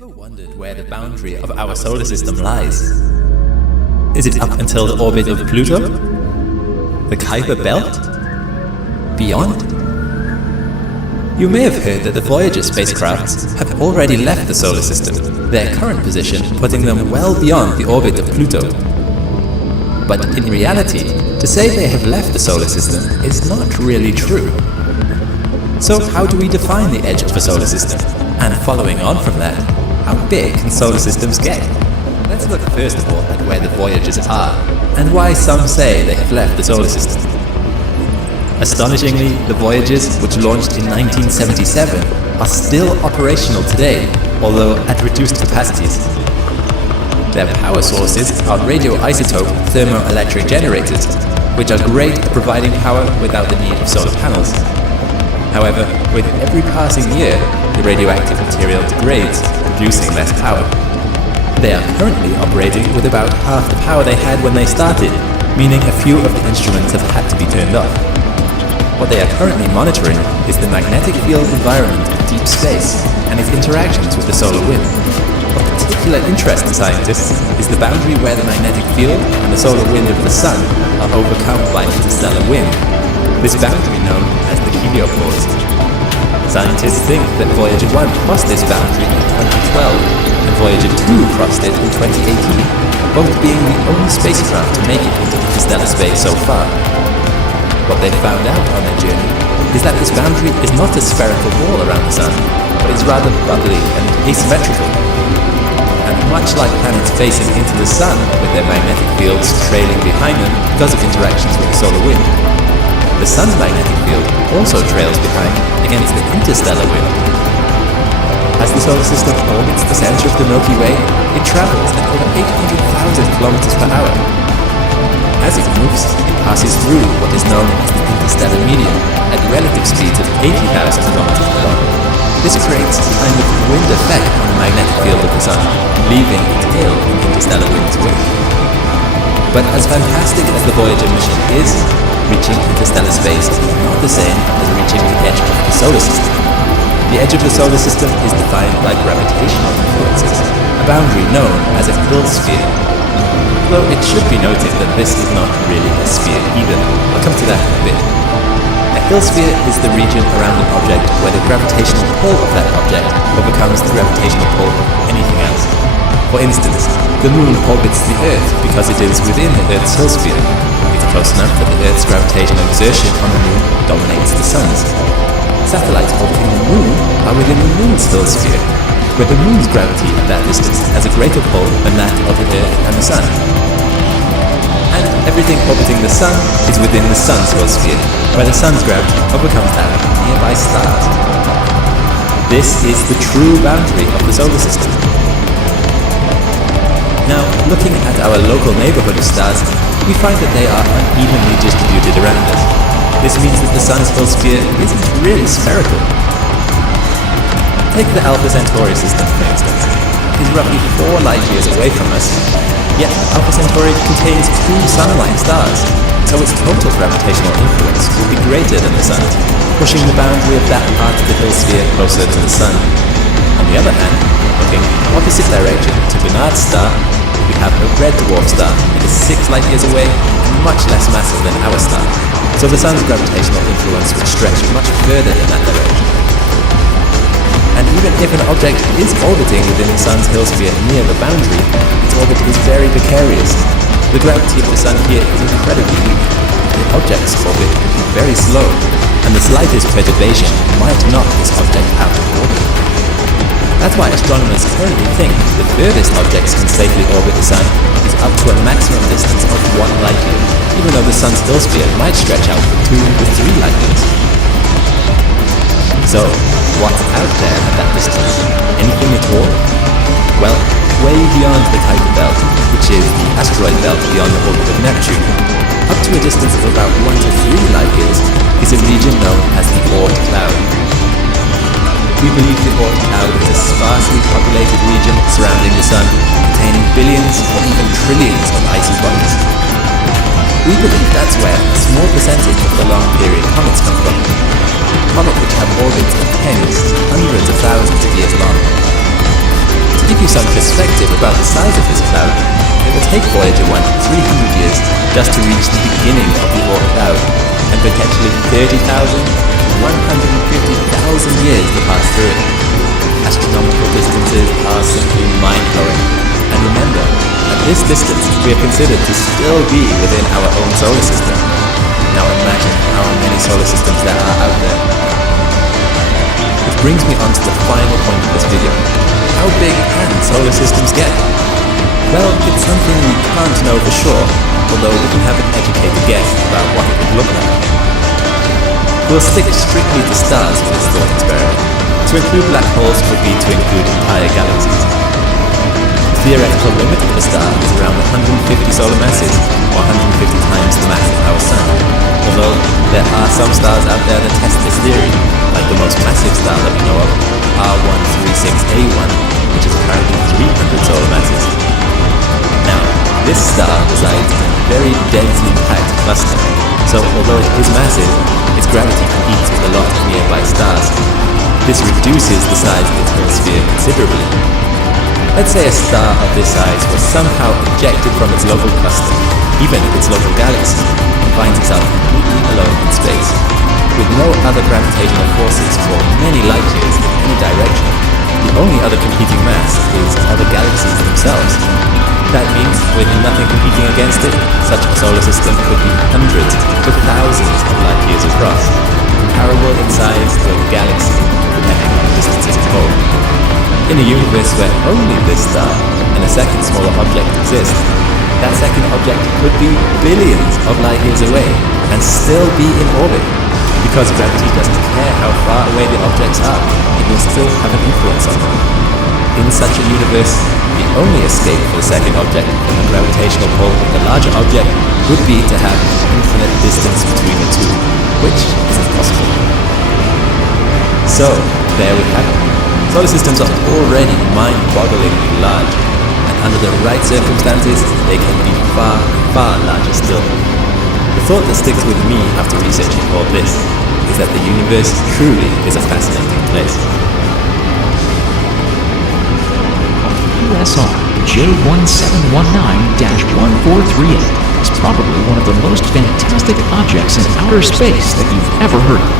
Ever wondered where the boundary of our solar system lies? Is it up until the orbit of Pluto? The Kuiper Belt? Beyond? You may have heard that the Voyager spacecrafts have already left the solar system, their current position putting them well beyond the orbit of Pluto. But in reality, to say they have left the solar system is not really true. So how do we define the edge of the solar system? And following on from that, how big can solar systems get? Let's look first of all at where the Voyagers are, and why some say they have left the solar system. Astonishingly, the Voyagers, which launched in 1977, are still operational today, although at reduced capacities. Their power sources are radioisotope thermoelectric generators, which are great at providing power without the need of solar panels. However, with every passing year, the radioactive material degrades, producing less power. They are currently operating with about half the power they had when they started, meaning a few of the instruments have had to be turned off. What they are currently monitoring is the magnetic field environment of deep space and its interactions with the solar wind. Of particular interest to scientists is the boundary where the magnetic field and the solar wind of the Sun are overcome by interstellar wind. This boundary known as the heliopause. Scientists think that Voyager 1 crossed this boundary in 2012 and Voyager 2 crossed it in 2018, both being the only spacecraft to make it into interstellar space so far. What they found out on their journey is that this boundary is not a spherical wall around the Sun, but is rather bubbly and asymmetrical. And much like planets facing into the Sun with their magnetic fields trailing behind them because of interactions with the solar wind, the Sun's magnetic field also trails behind against the interstellar wind. As the solar system orbits the center of the Milky Way, it travels at over 800,000 kilometers per hour. As it moves, it passes through what is known as the interstellar medium at relative speeds of 80,000 kilometers per hour. This creates a kind of wind effect on the magnetic field of the Sun, leaving a tail in interstellar wind's wake. But as fantastic as the Voyager mission is, reaching interstellar space is not the same as reaching the edge of the solar system. The edge of the solar system is defined by gravitational influences, a boundary known as a Hillsphere. Though it should be noted that this is not really a sphere either. I'll come to that in a bit. A Hillsphere is the region around an object where the gravitational pull of that object overcomes the gravitational pull of anything else. For instance, the Moon orbits the Earth because it is within the Earth's Hillsphere. It's close enough that the Earth's gravitational exertion on the Moon dominates the Sun's. Satellites orbiting the Moon are within the Moon's Hillsphere, where the Moon's gravity at that distance has a greater pull than that of the Earth and the Sun. And everything orbiting the Sun is within the Sun's Hillsphere, where the Sun's gravity overcomes that of nearby stars. This is the true boundary of the solar system. Now, looking at our local neighborhood of stars, we find that they are unevenly distributed around us. This means that the Sun's Hillsphere isn't really spherical. Take the Alpha Centauri system, for instance. It is roughly 4 light-years away from us, yet Alpha Centauri contains 2 sun-like stars, so its total gravitational influence will be greater than the Sun's, pushing the boundary of that part of the Hillsphere closer to the Sun. On the other hand, looking in the opposite direction to Barnard's star, we have a red dwarf star. It is 6 light-years away and much less massive than our star, so the Sun's gravitational influence would stretch much further in that direction. And even if an object is orbiting within the Sun's Hillsphere near the boundary, its orbit is very precarious. The gravity of the Sun here is incredibly weak. The object's orbit would be very slow, and the slightest perturbation might knock this object out of orbit. That's why astronomers currently think the furthest objects can safely orbit the Sun is up to a maximum distance of 1 light-year, even though the Sun's Hillsphere might stretch out for 2 to 3 light-years. So, what's out there at that distance? Anything at all? Well, way beyond the Kuiper Belt, which is the asteroid belt beyond the orbit of Neptune, up to a distance of about 1 to 3 light-years, is a region known as the Oort cloud. We believe the Oort cloud is a sparsely populated region surrounding the Sun, containing billions or even trillions of icy bodies. We believe that's where a small percentage of the long-period comets come from. Comets which have orbits of tens, hundreds of thousands of years long. some perspective about the size of this cloud, it will take Voyager 1 300 years just to reach the beginning of the Oort cloud, and potentially 30,000 to 150,000 years to pass through it. Astronomical distances are simply mind-blowing. And remember, at this distance, we are considered to still be within our own solar system. Now imagine how many solar systems there are out there. Which brings me on to the final point of this video. How big can solar systems get? Well, it's something we can't know for sure, although we can have an educated guess about what it would look like. We'll stick strictly to stars for this thought experiment. To include black holes would be to include entire galaxies. The theoretical limit of a star is around 150 solar masses, or 150 times the mass of our Sun. Although there are some stars out there that test this theory, like the most massive star that we know of, R136A1, which is apparently 300 solar masses. Now, this star resides in a very densely packed cluster, so although it is massive, its gravity competes with a lot of nearby stars. This reduces the size of its Hillsphere considerably. Let's say a star of this size was somehow ejected from its local cluster, even its local galaxy, and finds itself completely alone in space. With no other gravitational forces for many light years in any direction, the only other competing mass is other galaxies themselves. That means, with nothing competing against it, such a solar system could be hundreds to thousands of light years across, comparable in size to a galaxy, depending on the distances involved. In a universe where only this star and a second smaller object exist, that second object could be billions of light years away and still be in orbit. Because gravity doesn't care how far away the objects are, it will still have an influence on them. In such a universe, the only escape for the second object from the gravitational pull of the larger object would be to have an infinite distance between the two, which isn't possible. So, there we have it. Solar systems are already mind-bogglingly large, and under the right circumstances, they can be far, far larger still. The thought that sticks with me after researching all this is that the universe truly is a fascinating place. USR J1719-1438 is probably one of the most fantastic objects in outer space that you've ever heard of.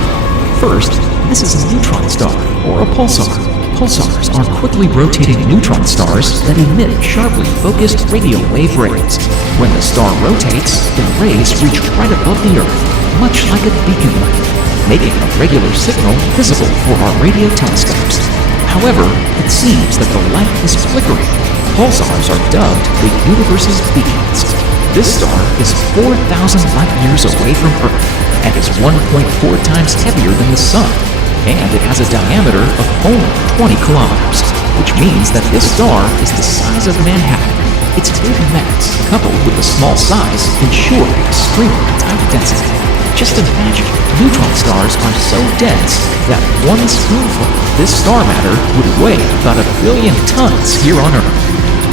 First, this is a neutron star, or a pulsar. Pulsars are quickly rotating neutron stars that emit sharply focused radio wave rays. When the star rotates, the rays reach right above the Earth, much like a beacon light, making a regular signal visible for our radio telescopes. However, it seems that the light is flickering. Pulsars are dubbed the universe's beacons. This star is 4,000 light years away from Earth and is 1.4 times heavier than the Sun. And it has a diameter of only 20 kilometers, which means that this star is the size of Manhattan. Its big mass, coupled with the small size, ensure extremely tight density. Just imagine, neutron stars are so dense that one spoonful of this star matter would weigh about 1 billion tons here on Earth.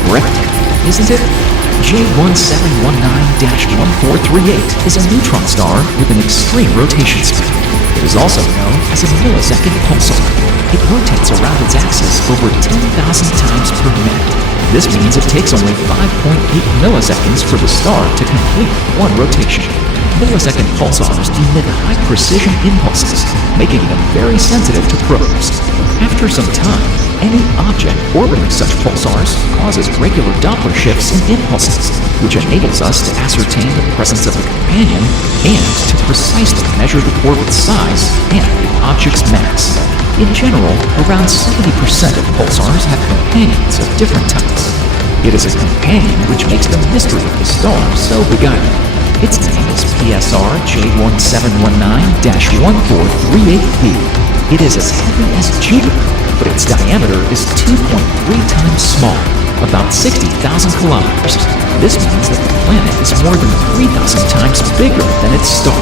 Breathtaking, isn't it? J1719-1438 is a neutron star with an extreme rotation speed. It is also known as a millisecond pulsar. It rotates around its axis over 10,000 times per minute. This means it takes only 5.8 milliseconds for the star to complete one rotation. Millisecond pulsars emit high-precision impulses, making them very sensitive to probes. After some time, any object orbiting such pulsars causes regular Doppler shifts in impulses, which enables us to ascertain the presence of a companion and to precisely measure the orbit's size and the object's mass. In general, around 70% of pulsars have companions of different types. It is a companion which makes the mystery of the star so beguiling. Its name is PSR J1719-1438b. It is as heavy as Jupiter, but its diameter is 2.3 times smaller, about 60,000 kilometers. This means that the planet is more than 3,000 times bigger than its star.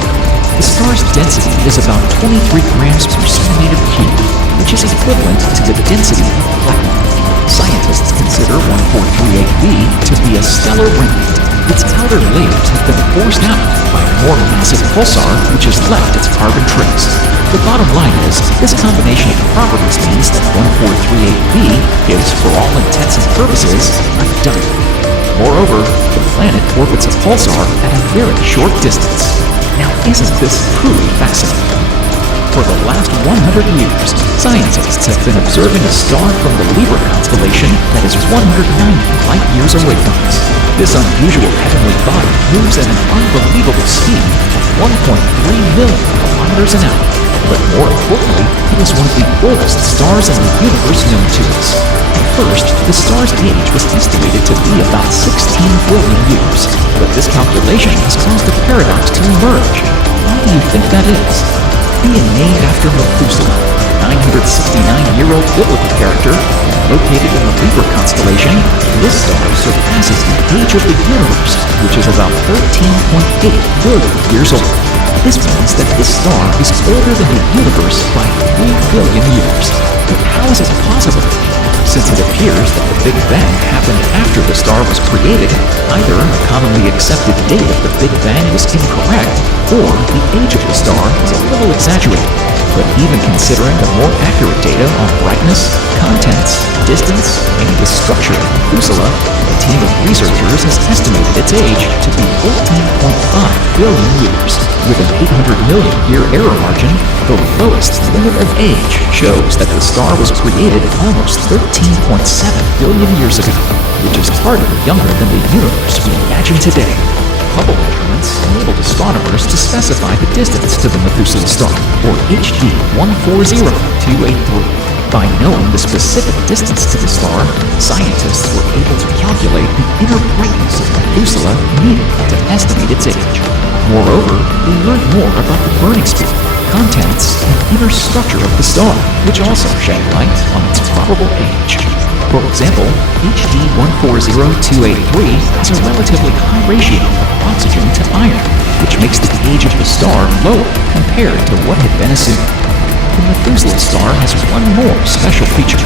The star's density is about 23 grams per centimeter cubed, which is equivalent to the density of platinum. Scientists consider 1438b to be a stellar ring. Its outer layers have been forced out by a more massive pulsar which has left its carbon trace. The bottom line is, this combination of properties means that 1438b is, for all intents and purposes, a diamond. Moreover, the planet orbits a pulsar at a very short distance. Now, isn't this truly fascinating? For the last 100 years, scientists have been observing a star from the Libra constellation that is 190 light-years away from us. This unusual heavenly body moves at an unbelievable speed of 1.3 million kilometers an hour. But more importantly, it is one of the oldest stars in the universe known to us. At first, the star's age was estimated to be about 16 billion years, but this calculation has caused a paradox to emerge. Why do you think that is? Being named after Methuselah, a 969-year-old biblical character, located in the Libra constellation, this star surpasses the age of the universe, which is about 13.8 billion years old. This means that this star is older than the universe by 3 billion years. But how is it possible? Since it appears that the Big Bang happened after the star was created, either a commonly accepted date of the Big Bang was incorrect, or the age of the star is a little exaggerated. But even considering the more accurate data on brightness, contents, distance, and the structure of Methuselah, a team of researchers has estimated its age to be 14.5 billion years. With an 800 million year error margin, the lowest limit of age shows that the star was created almost 13.7 billion years ago, which is hardly younger than the universe we imagine today. Hubble measurements enabled astronomers to specify the distance to the Methuselah star, or HD 140283. By knowing the specific distance to the star, scientists were able to calculate the inner brightness of Methuselah needed to estimate its age. Moreover, they learned more about the burning speed, contents, and inner structure of the star, which also shed light on its probable age. For example, HD 140283 has a relatively high ratio of oxygen to iron, which makes the age of the star lower compared to what had been assumed. The Methuselah star has one more special feature.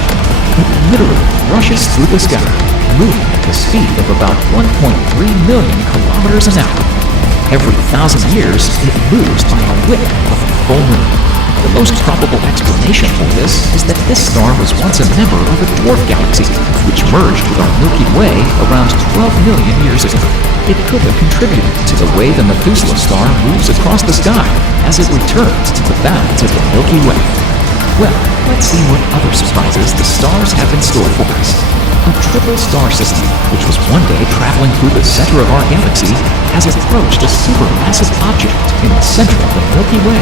It literally rushes through the sky, moving at the speed of about 1.3 million kilometers an hour. Every 1,000 years, it moves by a width of a full moon. The most probable explanation for this is that this star was once a member of a dwarf galaxy, which merged with our Milky Way around 12 million years ago. It could have contributed to the way the Methuselah star moves across the sky as it returns to the bounds of the Milky Way. Well, let's see what other surprises the stars have in store for us. A triple star system, which was one day traveling through the center of our galaxy, has approached a supermassive object in the center of the Milky Way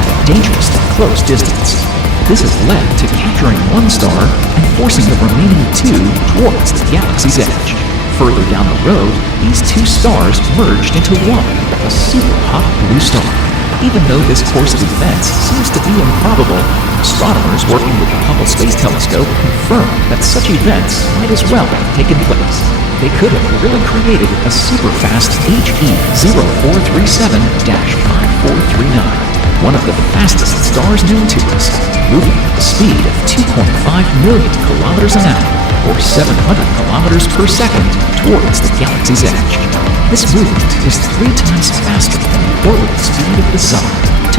at a dangerously close distance. This has led to capturing one star and forcing the remaining two towards the galaxy's edge. Further down the road, these two stars merged into one, a super-hot blue star. Even though this course of events seems to be improbable, astronomers working with the Hubble Space Telescope confirm that such events might as well have taken place. They could have really created a super-fast HE 0437-5439, one of the fastest stars known to us, moving at the speed of 2.5 million kilometers an hour, or 700 kilometers per second, towards the galaxy's edge. This movement is 3 times faster than the orbital speed of the Sun.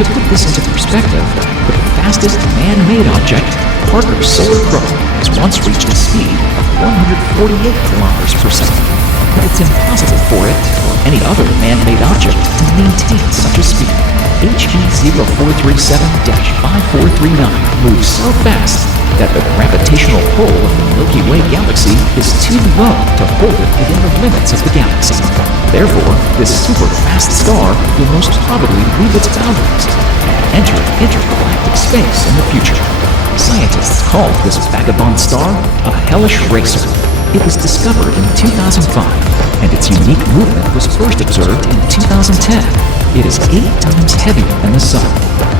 To put this into perspective, the fastest man-made object, Parker's solar probe, has once reached a speed of 148 kilometers per second. But it's impossible for it, or any other man-made object, to maintain such a speed. HE 0437-5439 moves so fast that the gravitational pull of the Milky Way Galaxy is too low to hold it within the limits of the galaxy. Therefore, this super-fast star will most probably leave its boundaries and enter intergalactic space in the future. Scientists called this vagabond star a hellish racer. It was discovered in 2005, and its unique movement was first observed in 2010. It is 8 times heavier than the Sun.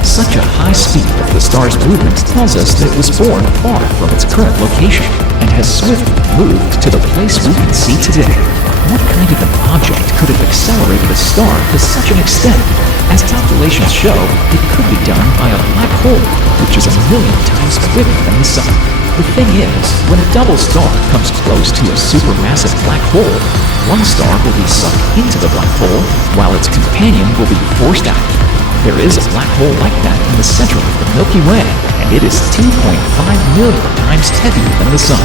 Such a high speed of the star's movement tells us that it was born far from its current location and has swiftly moved to the place we can see today. What kind of an object could have accelerated a star to such an extent? As calculations show, it could be done by a black hole, which is 1 million times bigger than the Sun. The thing is, when a double star comes close to a supermassive black hole, one star will be sucked into the black hole, while its companion will be forced out. There is a black hole like that in the center of the Milky Way, and it is 2.5 million times heavier than the Sun,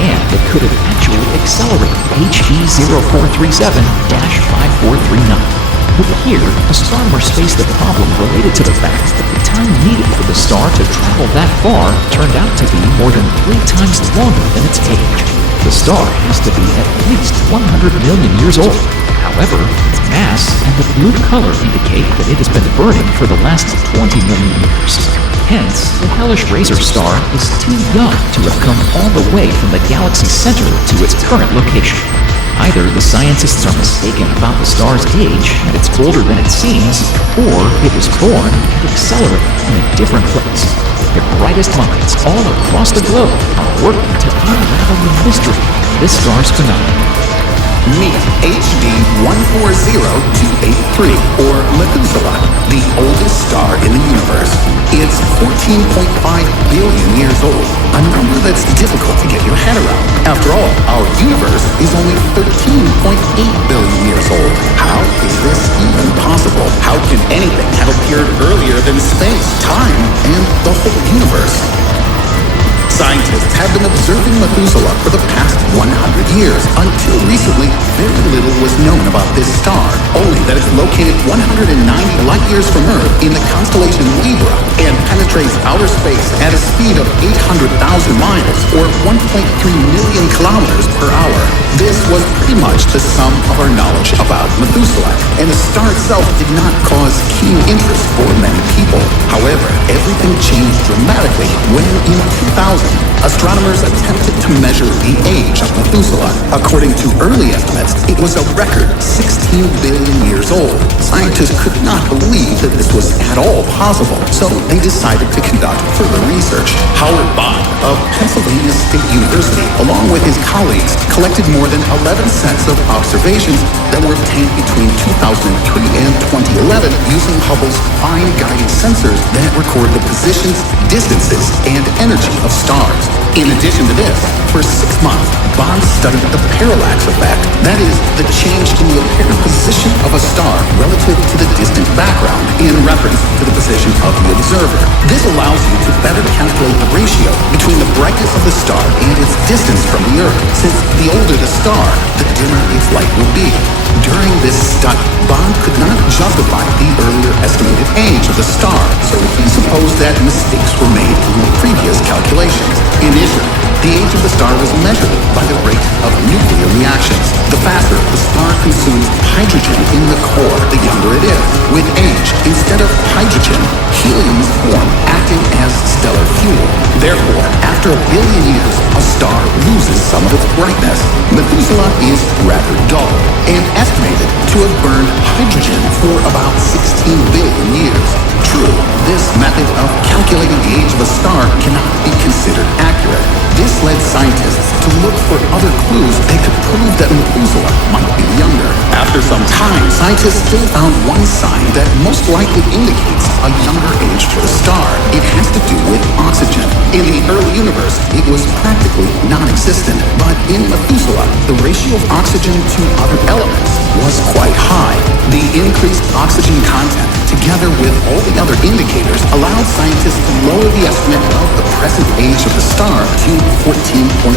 and it could have actually accelerated HE 0437-5439. But here, astronomers faced a problem related to the fact that the time needed for the star to travel that far turned out to be more than 3 times longer than its age. The star has to be at least 100 million years old. However, its mass and the blue color indicate that it has been burning for the last 20 million years. Hence, the hellish Razor star is too young to have come all the way from the galaxy's center to its current location. Either the scientists are mistaken about the star's age and it's older than it seems, or it was born and accelerated in a different place. The brightest minds all across the globe are working to unravel the mystery of this star's phenomenon. Meet HD 140283, or Methuselah, the oldest star in the universe. It's 14.5 billion years old, a number that's difficult to get your head around. After all, our universe is only 13.8 billion years old. How is this even possible? How can anything have appeared earlier than space, time, and the whole universe? Scientists have been observing Methuselah for the past 100 years. Until recently, very little was known about this star, only that it's located 190 light years from Earth in the constellation Libra and penetrates outer space at a speed of 800,000 miles, or 1.3 million kilometers per hour. This was pretty much the sum of our knowledge about Methuselah, and the star itself did not cause keen interest for many people. However, everything changed dramatically when in 2000, astronomers attempted to measure the age of Methuselah. According to early estimates, it was a record 16 billion years old. Scientists could not believe that this was at all possible, so they decided to conduct further research. Howard Bond of Pennsylvania State University, along with his colleagues, collected more than 11 sets of observations that were obtained between 2003 and 2011 using Hubble's fine guiding sensors that record the positions, distances, and energy of stars. In addition to this, for 6 months, Bond studied the parallax effect, that is, the change in the apparent position of a star relative to the distant background in reference to the position of the observer. This allows you to better calculate the ratio between the brightness of the star and its distance from the Earth, since the older the star, the dimmer its light will be. During this study, Bond could not justify the earlier estimated age of the star, so he supposed that mistakes were made in the previous calculations. Initially, the age of the star was measured by the rate of nuclear reactions. The faster the star consumes hydrogen in the core, the younger it is. With age, instead of hydrogen, helium is formed, acting as stellar fuel. Therefore, after a billion years, a star loses some of its brightness. Methuselah is rather dull and estimated to have burned hydrogen for about 16 billion years. True, this method of calculating the age of a star cannot be considered accurate. This led scientists to look for other clues that could prove that Methuselah might be younger. After some time, scientists still found one sign that most likely indicates a younger age for the star. It has to do with oxygen. In the early universe, it was practically non-existent, but in Methuselah, the ratio of oxygen to other elements was quite high. The increased oxygen content, together with all the other indicators, allowed scientists to lower the estimate of the present age of the star to 14.46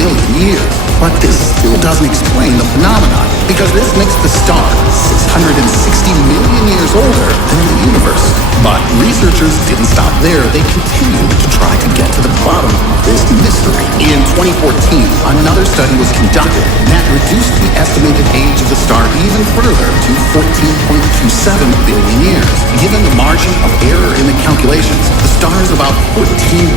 billion years. But this still doesn't explain the phenomenon, because this makes the star 660 million years older than the universe. But researchers didn't stop there. They continued to try to get to the bottom of this mystery. In 2014, another study was conducted that reduced the estimated age of the star even further to 14.27 billion years. Given the margin of error in the calculations, the star is about 14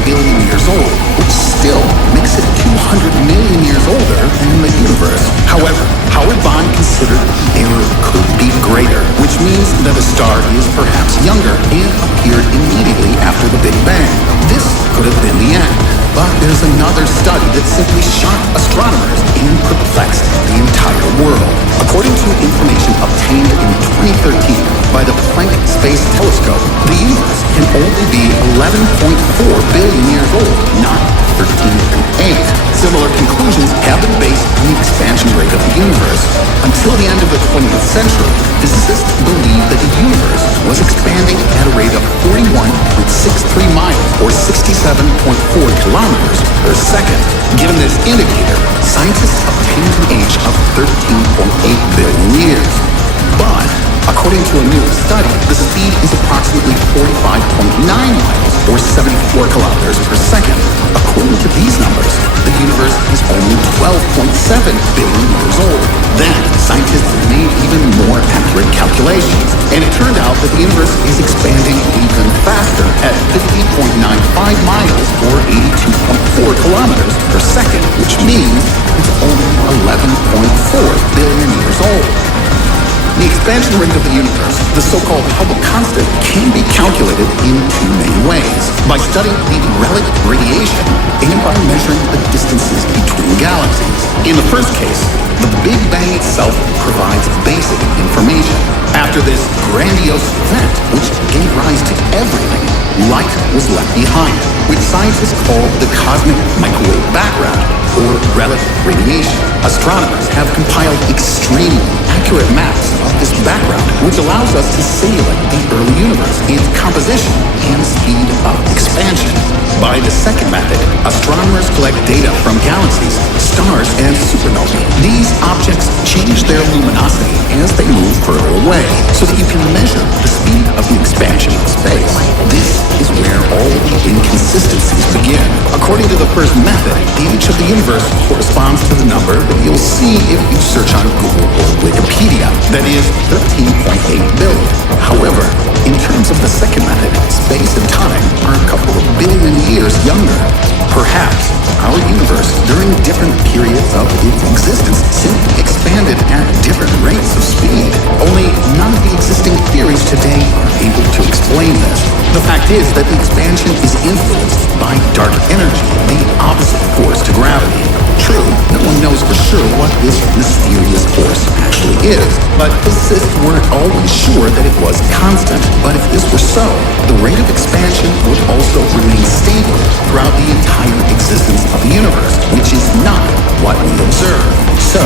billion years old, which still makes it 200 million years older than the universe. However, Howard Bond considered the error could be greater, which means that the star is perhaps younger and appeared immediately after the Big Bang. This could have been the end. But there's another study that simply shocked astronomers and perplexed the entire world. According to information obtained in 2013 by the Planck Space Telescope, the universe can only be 11.4 billion years old, not 13 and 8. Similar conclusions have been based on the expansion rate of the universe. Until the end of the 20th century, physicists believed that the universe was expanding at a rate of 41.63 miles or 67.4 kilometers per second. Given this indicator, scientists obtained an age of 13.8 billion years. But according to a new study, the speed is approximately 45.9 miles or 74 kilometers per second. According to these numbers, the universe is only 12.7 billion years old. Then, scientists made even more accurate calculations, and it turned out that the universe is expanding even faster at 50.95 miles or 82.4 kilometers per second, which means it's only 11.4 billion years old. The expansion rate of the universe, the so-called Hubble constant, can be calculated in two main ways: by studying the relic radiation and by measuring the distances between galaxies. In the first case, the Big Bang itself provides basic information. After this grandiose event, which gave rise to everything, light was left behind, which scientists call the cosmic microwave background, or relic radiation. Astronomers have compiled extremely accurate maps of this background, which allows us to simulate the early universe, its composition, and speed of expansion. By the second method, astronomers collect data from galaxies, stars, and supernovae. These objects change their luminosity as they move further away, so that you can measure the speed of the expansion of space. This is where all the inconsistencies begin. According to the first method, the age of the universe corresponds to the number that you'll see if you search on Google or Wikipedia. That is 13.8 billion. However, in terms of the second method, space and time are a couple of billion years younger. Perhaps our universe, during different periods of its existence, simply expanded at different rates of speed. Only none of the existing theories today are able to explain this. The fact is that the expansion is influenced by dark energy, the opposite force to gravity. True, no one knows for sure what this mysterious force actually is, but physicists weren't always sure that it was constant. But if this were so, the rate of expansion would also remain stable throughout the entire existence of the universe, which is not what we observe. So,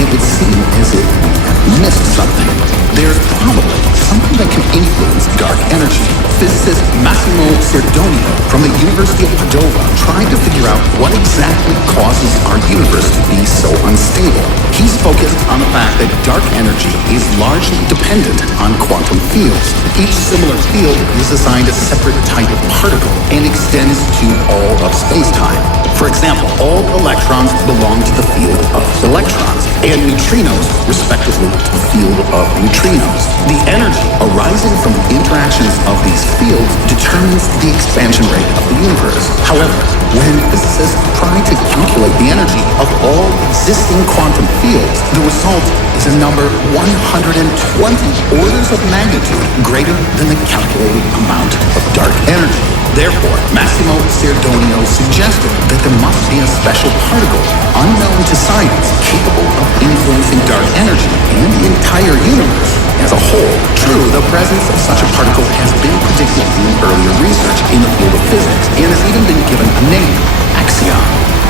it would seem as if we have missed something. There's probably something that can influence dark energy. Physicist Massimo Cerdonio from the University of Padova tried to figure out what exactly causes our universe to be so unstable. He's focused on the fact that dark energy is largely dependent on quantum fields. Each similar field is assigned a separate type of particle and extends to all of space-time. For example, all electrons belong to the field of electrons, and neutrinos, respectively, to the field of neutrinos. The energy arising from the interactions of these fields determines the expansion rate of the universe. However, when physicists try to calculate the energy of all existing quantum fields, the result is a number 120 orders of magnitude greater than the calculated amount of dark energy. Therefore, Massimo Cerdonio suggested that there must be a special particle, unknown to science, capable of influencing dark energy and the entire universe as a whole. True, the presence of such a particle has been predicted in earlier research in the field of physics and has even been given a name, axion.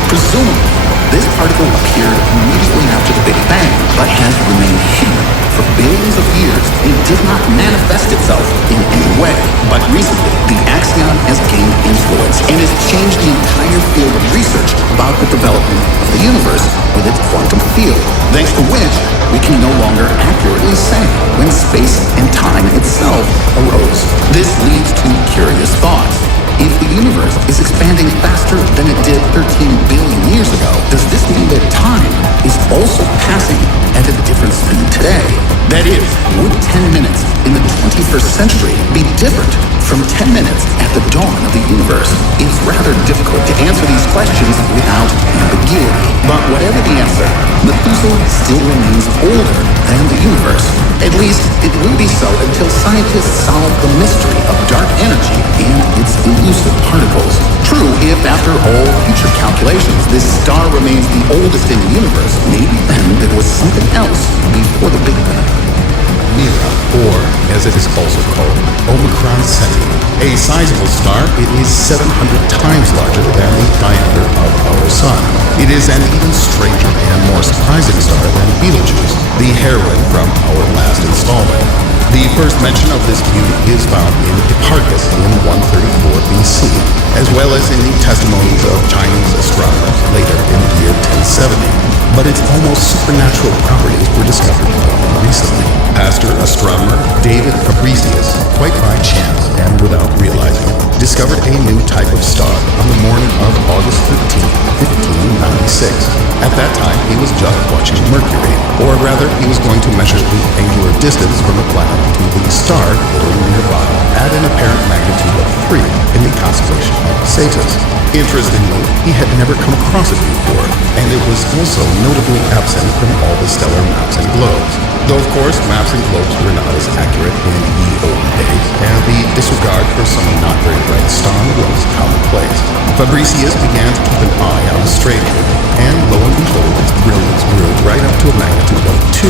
Presumably, this particle appeared immediately after the Big Bang, but has remained hidden for billions of years and did not manifest itself in any way. But recently, the axion has gained influence and has changed the entire field of research about the development of the universe with its quantum field, thanks to which we can no longer accurately say when space and time itself arose. This leads to curious thoughts. If the universe is expanding faster than it did 13 billion years ago, does this mean that time is also passing at a different speed today? That is, would 10 minutes in the 21st century be different from 10 minutes at the dawn of the universe? It's rather difficult to answer these questions without ambiguity. But whatever the answer, Methuselah still remains older than the universe. At least, it will be so until scientists solve the mystery of dark energy and its elusive particles. True, if after all future calculations, this star remains the oldest in the universe, maybe then there was something else before the Big Bang. Mira, or as it is also called, Omicron Ceti. A sizable star, it is 700 times larger than the diameter of our Sun. It is an even stranger and more surprising star than Betelgeuse, the heroine from our last installment. The first mention of this beauty is found in Hipparchus in 134 BC, as well as in the testimonies of Chinese astronomers later in the year 1070. But its almost supernatural properties were discovered recently. Pastor astronomer David Fabricius, quite by chance and without realizing it, discovered a new type of star on the morning of August 15, 1596. At that time, he was just watching Mercury, or rather, he was going to measure the angular distance from the planet to the star glittering nearby at an apparent magnitude of 3 in the constellation of Cetus. Interestingly, he had never come across it before, and it was also notably absent from all the stellar maps and globes. Though of course, maps and globes were not as accurate in the olden days, and the disregard for some not very bright star was commonplace. Fabricius began to keep an eye on the stranger, and lo and behold, its brilliance grew right up to a magnitude of 2,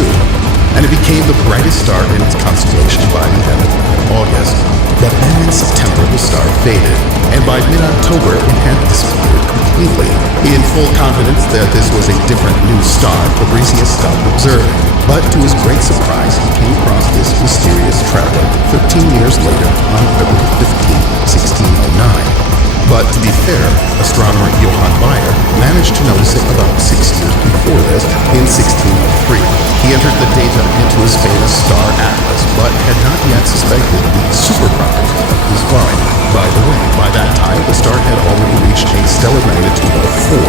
and it became the brightest star in its constellation by the end of August. But then in September, the star faded, and by mid-October, it had disappeared completely. In full confidence that this was a different new star, Fabricius stopped observing. But to his great surprise, he came across this mysterious traveler 13 years later on February 15, 1609. But to be fair, astronomer Johann Bayer managed to notice it about 6 years before this, in 1603. He entered the data into his famous star atlas, but had not yet suspected the super properties of his find. By the way, by that time, the star had already reached a stellar magnitude of 4.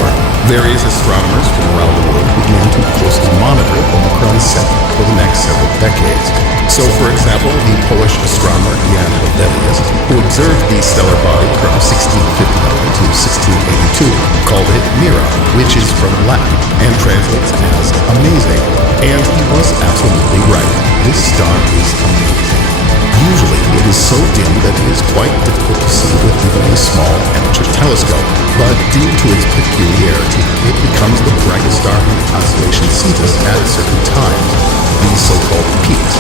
Various astronomers from around the world began to closely monitor Omicron Ceti for the next several decades. So, for example, the Polish astronomer Jan Hellenius, who observed the stellar body from 1659 to 1682, called it Mira, which is from Latin and translates as amazing. And he was absolutely right. This star is amazing. Usually, it is so dim that it is quite difficult to see with even a small amateur telescope. But due to its peculiarity, it becomes the brightest star in the constellation Cetus at certain times, these so-called peaks.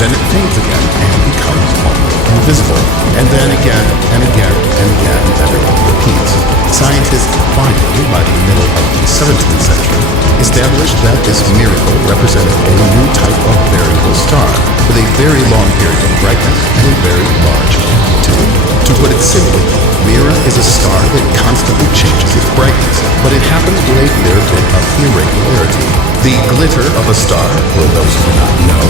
Then it fades again and becomes almost invisible. And then again and again and again, everyone repeats. Scientists finally, by the middle of the 17th century, established that this miracle represented a new type of variable star with a very long period of brightness and a very large amplitude. To put it simply, Mira is a star that constantly changes its brightness, but it happens with a fair bit of irregularity. The glitter of a star, for those who do not know,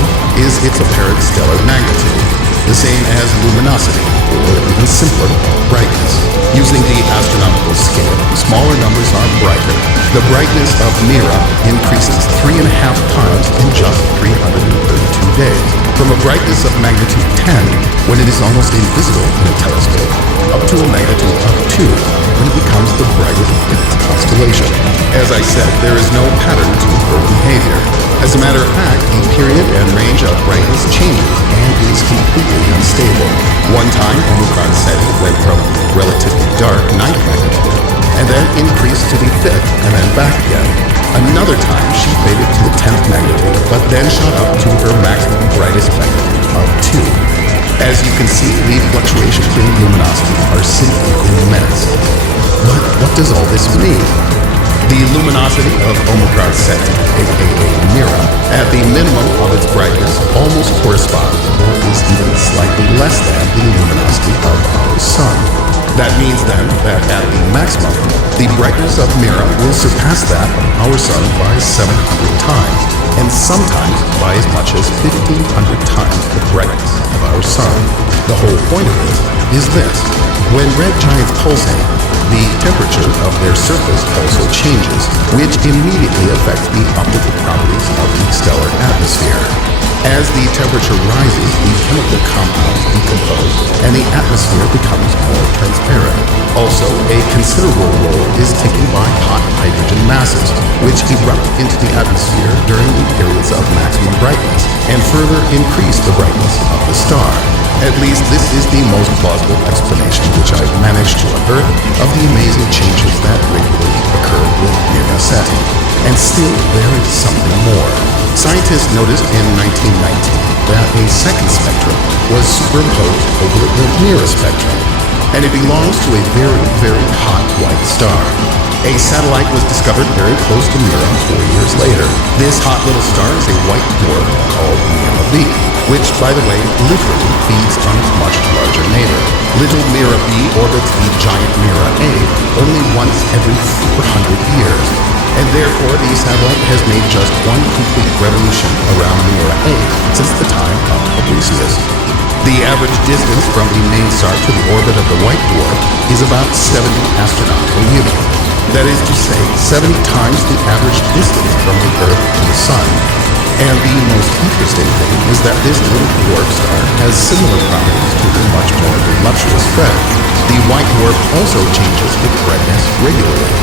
is its apparent stellar magnitude, the same as luminosity, or even simpler, brightness. Using the astronomical scale, smaller numbers are brighter. The brightness of Mira increases 3.5 times in just 332 days, from a brightness of magnitude 10, when it is almost invisible in a telescope, up to a magnitude of 2, when it becomes the brightest in its constellation. As I said, there is no pattern to her behavior. As a matter of fact, the period and range of brightness changes and is completely unstable. One time, Omicron Ceti went from relatively dark 9th magnitude, and then increased to the 5th, and then back again. Another time, she faded to the 10th magnitude, but then shot up to her maximum brightest magnitude of 2. As you can see, the fluctuations in luminosity are simply immense. But what does all this mean? The luminosity of Omicron Ceti, aka Mira, at the minimum of its brightness almost corresponds, or is even slightly less than, the luminosity of our Sun. That means then that at the maximum, the brightness of Mira will surpass that of our Sun by 700 times, and sometimes by as much as 1,500 times the brightness of our Sun. The whole point of this is this: when red giants pulsate, the temperature of their surface also changes, which immediately affects the optical properties of the stellar atmosphere. As the temperature rises, the chemical compounds decompose, and the atmosphere becomes more transparent. Also, a considerable role is taken by hot hydrogen masses, which erupt into the atmosphere during the periods of maximum brightness, and further increase the brightness of the star. At least this is the most plausible explanation which I've managed to unearth of the amazing changes that regularly occur with Mira Ceti. And still, there is something more. Scientists noticed in 1919 that a second spectrum was superimposed over the Mira spectrum, and it belongs to a very, very hot white star. A satellite was discovered very close to Mira 4 years later. This hot little star is a white dwarf called Mira B, which, by the way, literally feeds on its much larger neighbor. Little Mira B orbits the giant Mira A only once every 400 years, and therefore the satellite has made just one complete revolution around Mira A since the time of Fabricius. The average distance from the main star to the orbit of the white dwarf is about 70 astronomical units. That is to say, 70 times the average distance from the Earth to the Sun. And the most interesting thing is that this little dwarf star has similar properties to the much more voluptuous friend. The white dwarf also changes its brightness regularly,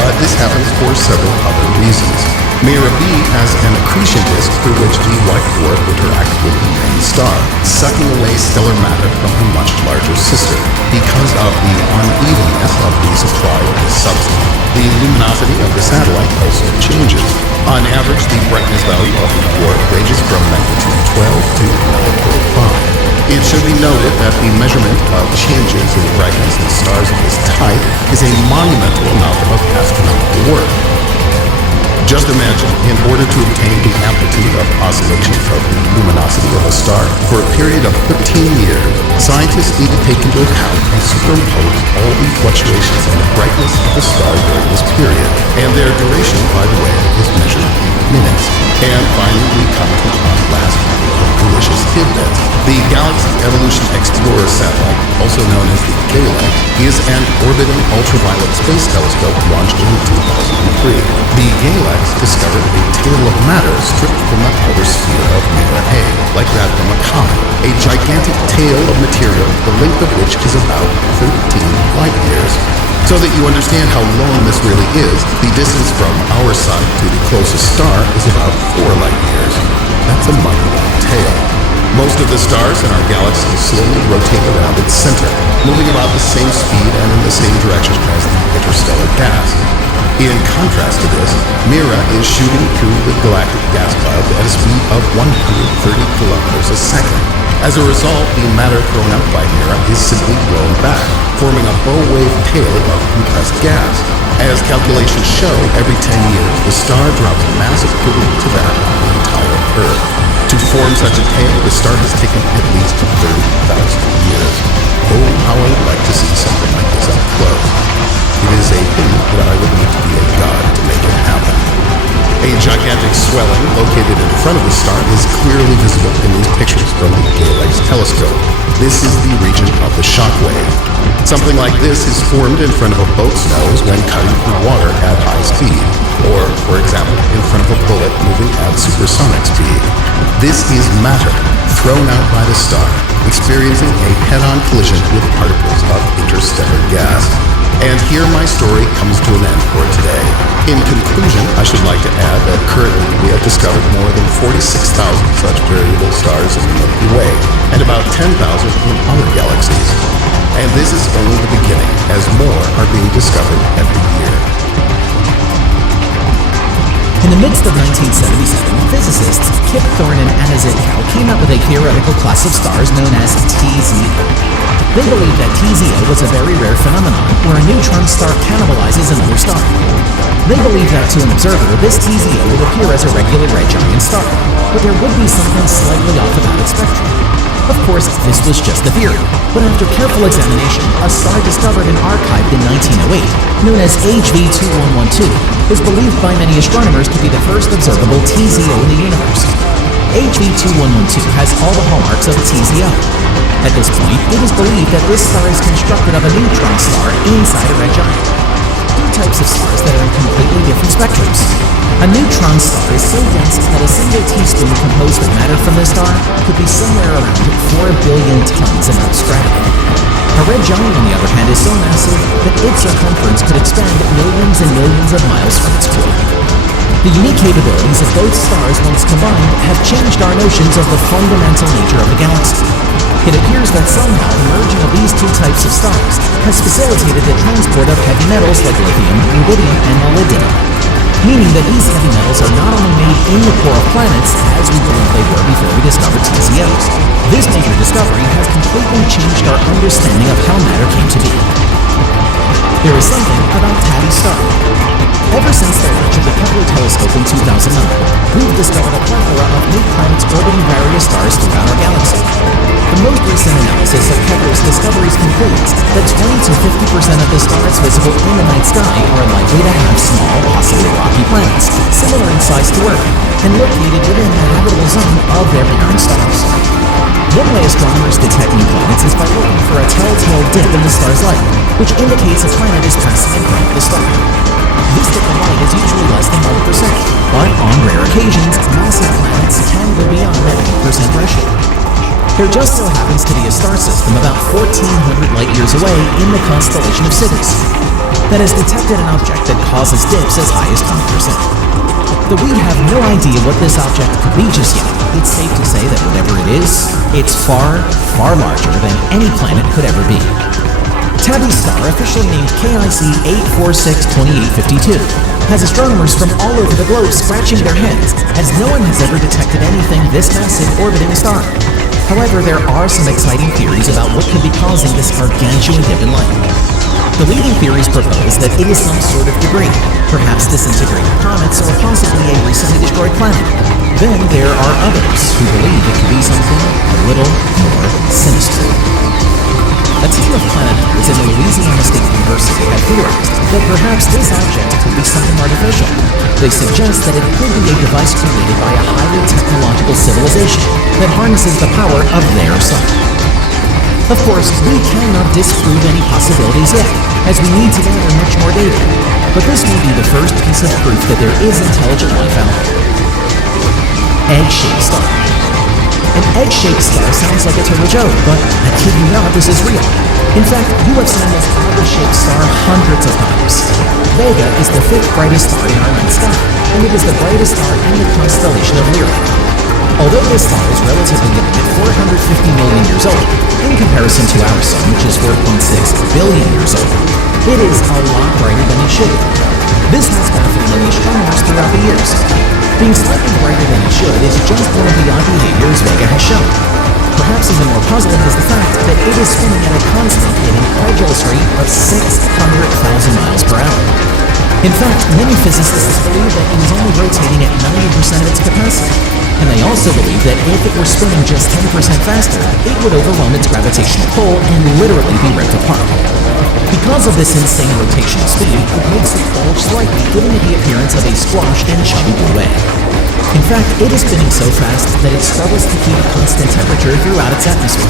but this happens for several other reasons. Mira B has an accretion disk through which the white dwarf interacts with the main star, sucking away stellar matter from her much larger sister. Because of the unevenness of the supply of this substance, the luminosity of the satellite also changes. On average, the brightness value of the dwarf ranges from magnitude 12 to 9.5. It should be noted that the measurement of changes in brightness in stars of this type is a monumental amount of astronomical work. Just imagine, in order to obtain the amplitude of oscillations of the luminosity of a star for a period of 15 years, scientists need to take into account and superimpose all the fluctuations in the brightness of the star during this period. And their duration, by the way, is measured in minutes. And finally, we come to our last couple of delicious tidbits. The Galaxy Evolution Explorer satellite, also known as the GALEX, is an orbiting ultraviolet space telescope launched in 2003. The GALEX discovered a tail of matter stripped from the outer sphere of Mira A, like that from a comet. A gigantic tail of material, the length of which is about 13 light years. So that you understand how long this really is, the distance from our sun to the closest star is about 4 light years. That's a mighty long tail. Most of the stars in our galaxy slowly rotate around its center, moving about the same speed and in the same direction as the interstellar gas. In contrast to this, Mira is shooting through the galactic gas cloud at a speed of 130 kilometers a second. As a result, the matter thrown out by Mira is simply blown back, forming a bow-wave tail of compressed gas. As calculations show, every 10 years, the star drops mass equivalent to that of the entire Earth. To form such a tail, the star has taken at least 30,000 years. Oh, how I would like to see something like this up close. It is a pity that I would need to be a god to make it happen. A gigantic swelling located in front of the star is clearly visible in these pictures from the GALEX telescope. This is the region of the shock wave. Something like this is formed in front of a boat's nose when cutting through water at high speed, or, for example, in front of a bullet moving at supersonic speed. This is matter thrown out by the star, experiencing a head-on collision with particles of interstellar gas. And here my story comes to an end for today. In conclusion, I should like to add that currently we have discovered more than 46,000 such variable stars in the Milky Way, and about 10,000 in other galaxies. And this is only the beginning, as more are being discovered every year. In the midst of 1977, physicists Kip Thorne and Anna Zitkow came up with a theoretical class of stars known as TZO. They believed that TZO was a very rare phenomenon where a neutron star cannibalizes another star. They believed that to an observer, this TZO would appear as a regular red giant star, but there would be something slightly off about its spectrum. Of course, this was just a theory, but after careful examination, a star discovered and archived in 1908, known as HV2112, is believed by many astronomers to be the first observable TZO in the universe. HV2112 has all the hallmarks of a TZO. At this point, it is believed that this star is constructed of a neutron star inside a red giant. Two types of stars that are in completely different spectrums. A neutron star is so dense that a single teaspoon composed of matter from this star could be somewhere around 4 billion tons in Earth's gravity. A red giant, on the other hand, is so massive that its circumference could expand millions and millions of miles from its core. The unique capabilities of both stars once combined have changed our notions of the fundamental nature of the galaxy. It appears that somehow the merging of these two types of stars has facilitated the transport of heavy metals like lithium, rubidium, and molybdenum, meaning that these heavy metals are not only made in the core of planets, as we believe they were before we discovered TZOs. This major discovery has completely changed our understanding of how matter came to be. There is something about Tabby Star. Ever since the launch of the Kepler telescope in 2009, we've discovered a plethora of new planets orbiting various stars throughout our galaxy. The most recent analysis of Kepler's discoveries concludes that 20 to 50% of the stars visible in the night sky are likely to have small, possibly rocky planets, similar in size to Earth, and located within the habitable zone of their parent stars. One way astronomers detect new planets is by looking for a telltale dip in the star's light, which indicates a planet is passing in front of the star. This dip in light is usually less than 1%, but on rare occasions, massive planets can go beyond that 1% threshold. There just so happens to be a star system about 1,400 light-years away in the constellation of Cygnus that has detected an object that causes dips as high as 20%. Though we have no idea what this object could be just yet, it's safe to say that whatever it is, it's far, far larger than any planet could ever be. Tabby Star, officially named KIC 8462852, has astronomers from all over the globe scratching their heads, as no one has ever detected anything this massive orbiting a star. However, there are some exciting theories about what could be causing this gargantuan dip in light. The leading theories propose that it is some sort of debris, perhaps disintegrated comets or possibly a recently destroyed planet. Then there are others who believe it could be something a little more sinister. A team of planet hunters in the Louisiana State University have theorized that perhaps this object could be something artificial. They suggest that it could be a device created by a highly technological civilization that harnesses the power of their sun. Of course, we cannot disprove any possibilities yet, as we need to gather much more data. But this may be the first piece of proof that there is intelligent life out there. Egg-shaped star. An egg-shaped star sounds like a total joke, but I kid you not, this is real. In fact, you have seen this oddly-shaped star hundreds of times. Vega is the 5th brightest star in our night sky, and it is the brightest star in the constellation of Lyra. Although this star is relatively young at 450 million years old, in comparison to our Sun, which is 4.6 billion years old, it is a lot brighter than it should be. This has baffled many astronomers throughout the years. Being slightly brighter than it should is just one of the odd behaviors Vega has shown. Perhaps even more puzzling is the fact that it is spinning at a constant and incredulous rate of 600,000 miles per hour. In fact, many physicists believe that it is only rotating at 90% of its capacity, and they also believe that if it were spinning just 10% faster, it would overwhelm its gravitational pull and literally be ripped apart. Because of this insane rotational speed, it makes it bulge slightly, giving it the appearance of a squashed and chubby blue egg. In fact, it is spinning so fast that it struggles to keep a constant temperature throughout its atmosphere.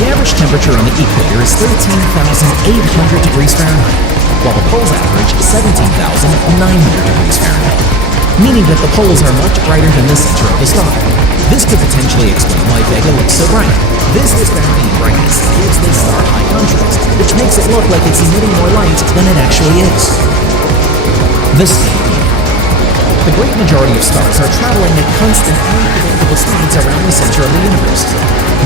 The average temperature on the equator is 13,800 degrees Fahrenheit, while the poles average 17,900 degrees Fahrenheit, meaning that the poles are much brighter than the center of the star. This could potentially explain why Vega looks so bright. This disparity in brightness gives this star high contrast, which makes it look like it's emitting more light than it actually is. The speed. The great majority of stars are traveling at constant and predictable speeds around the center of the universe.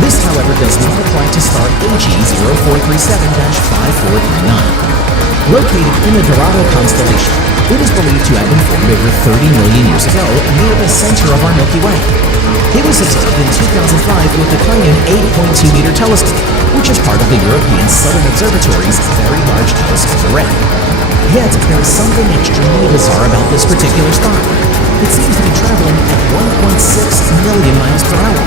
This, however, does not apply to star AG0437-5439. Located in the Dorado constellation, it is believed to have been formed over 30 million years ago near the center of our Milky Way. It was observed in 2005 with the Cunningham 8.2-meter telescope, which is part of the European Southern Observatory's Very Large Telescope Array. Yet, there is something extremely bizarre about this particular star. It seems to be traveling at 1.6 million miles per hour.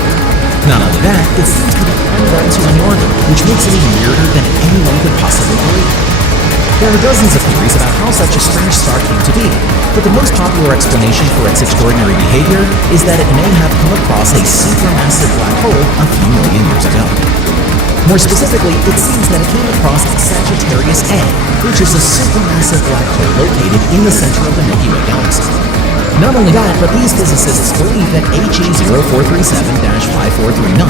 Not only that, it seems to be unbound to an orbit, which makes it even weirder than anyone could possibly believe. There are dozens of theories about how such a strange star came to be, but the most popular explanation for its extraordinary behavior is that it may have come across a supermassive black hole a few million years ago. More specifically, it seems that it came across Sagittarius A, which is a supermassive black hole located in the center of the Milky Way Galaxy. Not only that, but these physicists believe that HE0437-5439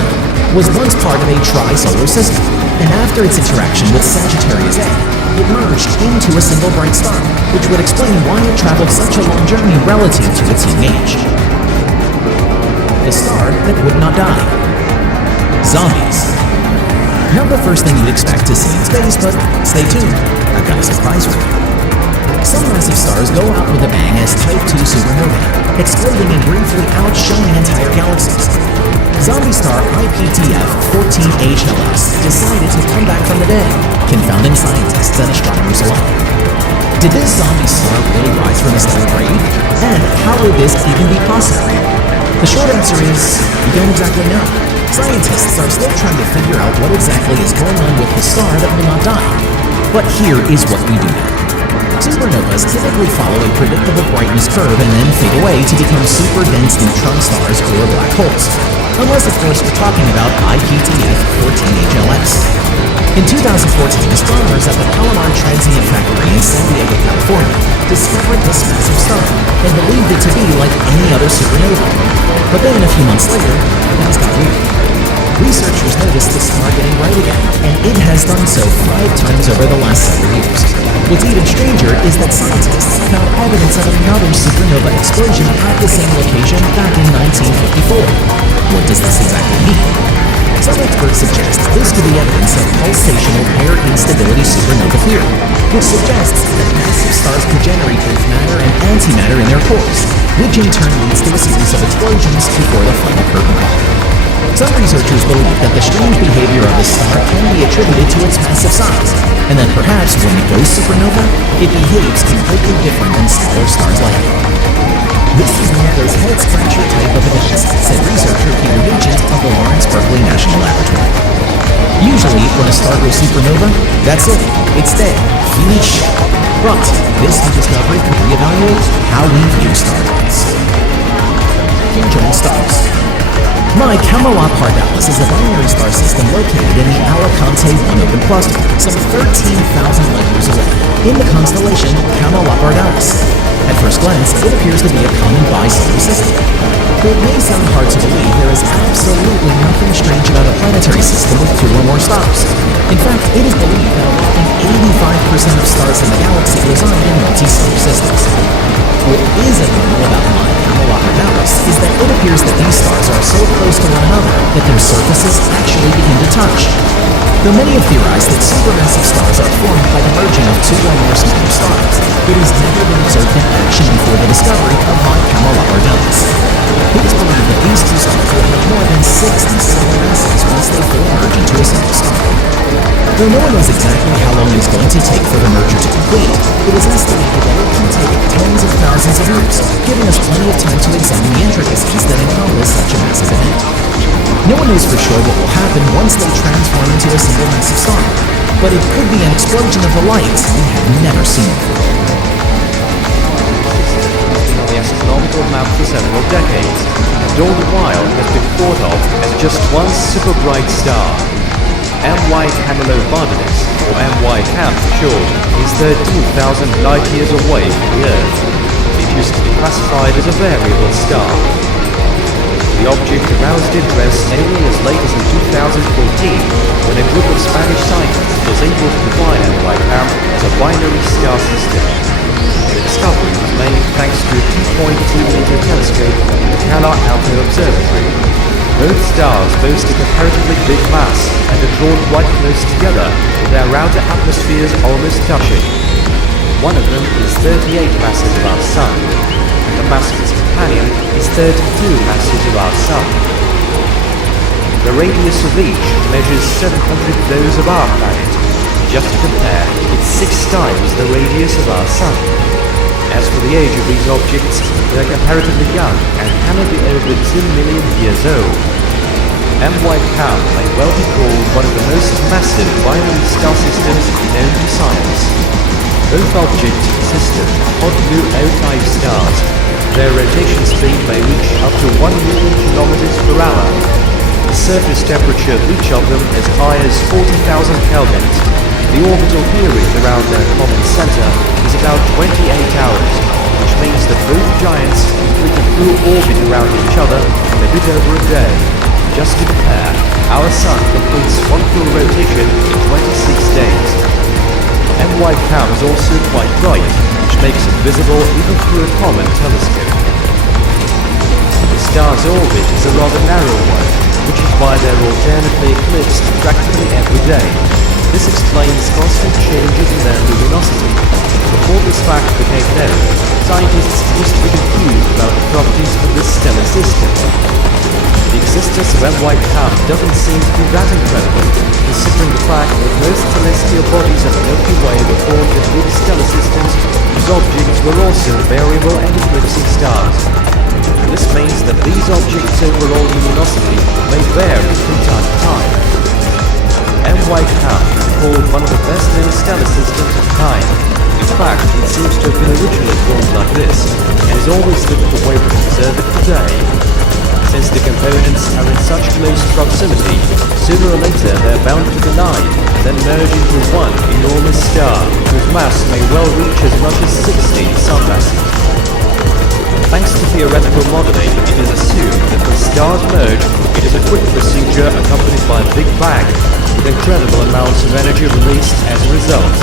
was once part of a tri-solar system, and after its interaction with Sagittarius A, it merged into a single bright star, which would explain why it traveled such a long journey relative to its young age. The star that would not die. Zombies. Not the first thing you'd expect to see in space, but stay tuned. I've got a surprise for you. Some massive stars go out with a bang as Type 2 exploding and briefly outshining entire galaxies. Zombie star IPTF 14HLS decided to come back from the dead, confounding scientists and astronomers alike. Did this zombie star really rise from a stellar grave? And how would this even be possible? The short answer is, we don't exactly know. Scientists are still trying to figure out what exactly is going on with the star that will not die. But here is what we do know. Supernovas typically follow a predictable brightness curve and then fade away to become super dense neutron stars or black holes. Unless, of course, we're talking about IPTF 14HLS. In 2014, astronomers at the Palomar Transient Factory in San Diego, California, discovered this massive star and believed it to be like any other supernova. But then, a few months later, things got weird. Researchers noticed the star getting bright again, and it has done so 5 times over the last several years. What's even stranger is that scientists found evidence of another supernova explosion at the same location back in 1954. What does this exactly mean? Some experts suggest this could be evidence of pulsational pair instability supernova theory, which suggests that massive stars could generate both matter and antimatter in their cores, which in turn leads to a series of explosions before the final curtain call. Some researchers believe that the strange behavior of the star can be attributed to its massive size, and that perhaps when it goes supernova, it behaves completely different than stellar stars like it. This is one of those head-scratcher type of events, said researcher Peter Nugent of the Lawrence Berkeley National Laboratory. Usually, when a star goes supernova, that's it. It's dead. Finish. But this new discovery could reevaluate how we view stardust. Conjoined stars. My Camelot Pardalis is a binary star system located in the Alicante 1 open cluster, some 13,000 light-years away, in the constellation Camelot Pardalis. At first glance, it appears to be a common bisolar system. Though it may sound hard to believe, there is absolutely nothing strange about a planetary system with 2 or more stars. In fact, it is believed that a whopping 85% of stars in the galaxy reside in multi-solar systems. What is abnormal about my Camelot Pardalis is that it appears that these stars are so close to one another that their surfaces actually begin to touch. Though many have theorized that supermassive stars are formed by the merging of 2 or more smaller stars, it has never been observed in action before the discovery of my Camelot Pardalis. It is believed that these 2 stars will have more than 60 similar masses once they fully merge into a single star. Though no one knows exactly how long it is going to take for the merger to complete, it is estimated that it can take tens of thousands of years, giving us plenty of time to examine the intricacies that encompass such a massive event. No one knows for sure what will happen once they transform into a single massive star, but it could be an explosion of the light we have never seen before. On the astronomical map for several decades, and all the while has been thought of as just one super bright star. MY Camelopardalis, or MY-Cam for short, is 13,000 light-years away from the Earth. It used to be classified as a variable star. The object aroused interest only as late as in 2014, when a group of Spanish scientists was able to define MY-Cam as a binary star system. The discovery was made thanks to a 2.2-meter telescope in the Cala Alto Observatory. Both stars boast a comparatively big mass and are drawn quite close together, with their outer atmospheres almost touching. One of them is 38 masses of our Sun, and the mass of its companion is 32 masses of our Sun. The radius of each measures 700 those of our planet. Just to compare, it's 6 times the radius of our Sun. As for the age of these objects, they are comparatively young and cannot be over 2 million years old. MY-Cam may well be called one of the most massive binary star systems known to science. Both objects consist of hot blue O-type stars. Their rotation speed may reach up to 1 million kilometers per hour. The surface temperature of each of them as high as 40,000 Kelvin. The orbital period around their common center is about 28 hours, which means that both giants complete a full orbit around each other in a bit over a day. Just to compare, our Sun completes one full rotation in 26 days. MY-Cam is also quite bright, which makes it visible even through a common telescope. The star's orbit is a rather narrow one, which is why they're alternately eclipsed practically every day. This explains constant changes in their luminosity. Before this fact became known, scientists used to be confused about the properties of this stellar system. The existence of M. White Ham doesn't seem to be that incredible, considering the fact that most celestial bodies of the Milky Way were formed in big stellar systems whose objects were also variable and eclipsing stars. This means that these objects' overall luminosity may vary from time to time. M. White Ham is called one of the best-known stellar systems of the kind. In fact, it seems to have been originally formed like this, and is always looked the way we observe it today. Since the components are in such close proximity, sooner or later they're bound to collide, then merge into one enormous star, whose mass may well reach as much as 16 sun masses. Thanks to theoretical modeling, it is assumed that when stars merge, it is a quick procedure accompanied by a big bang, with incredible amounts of energy released as a result.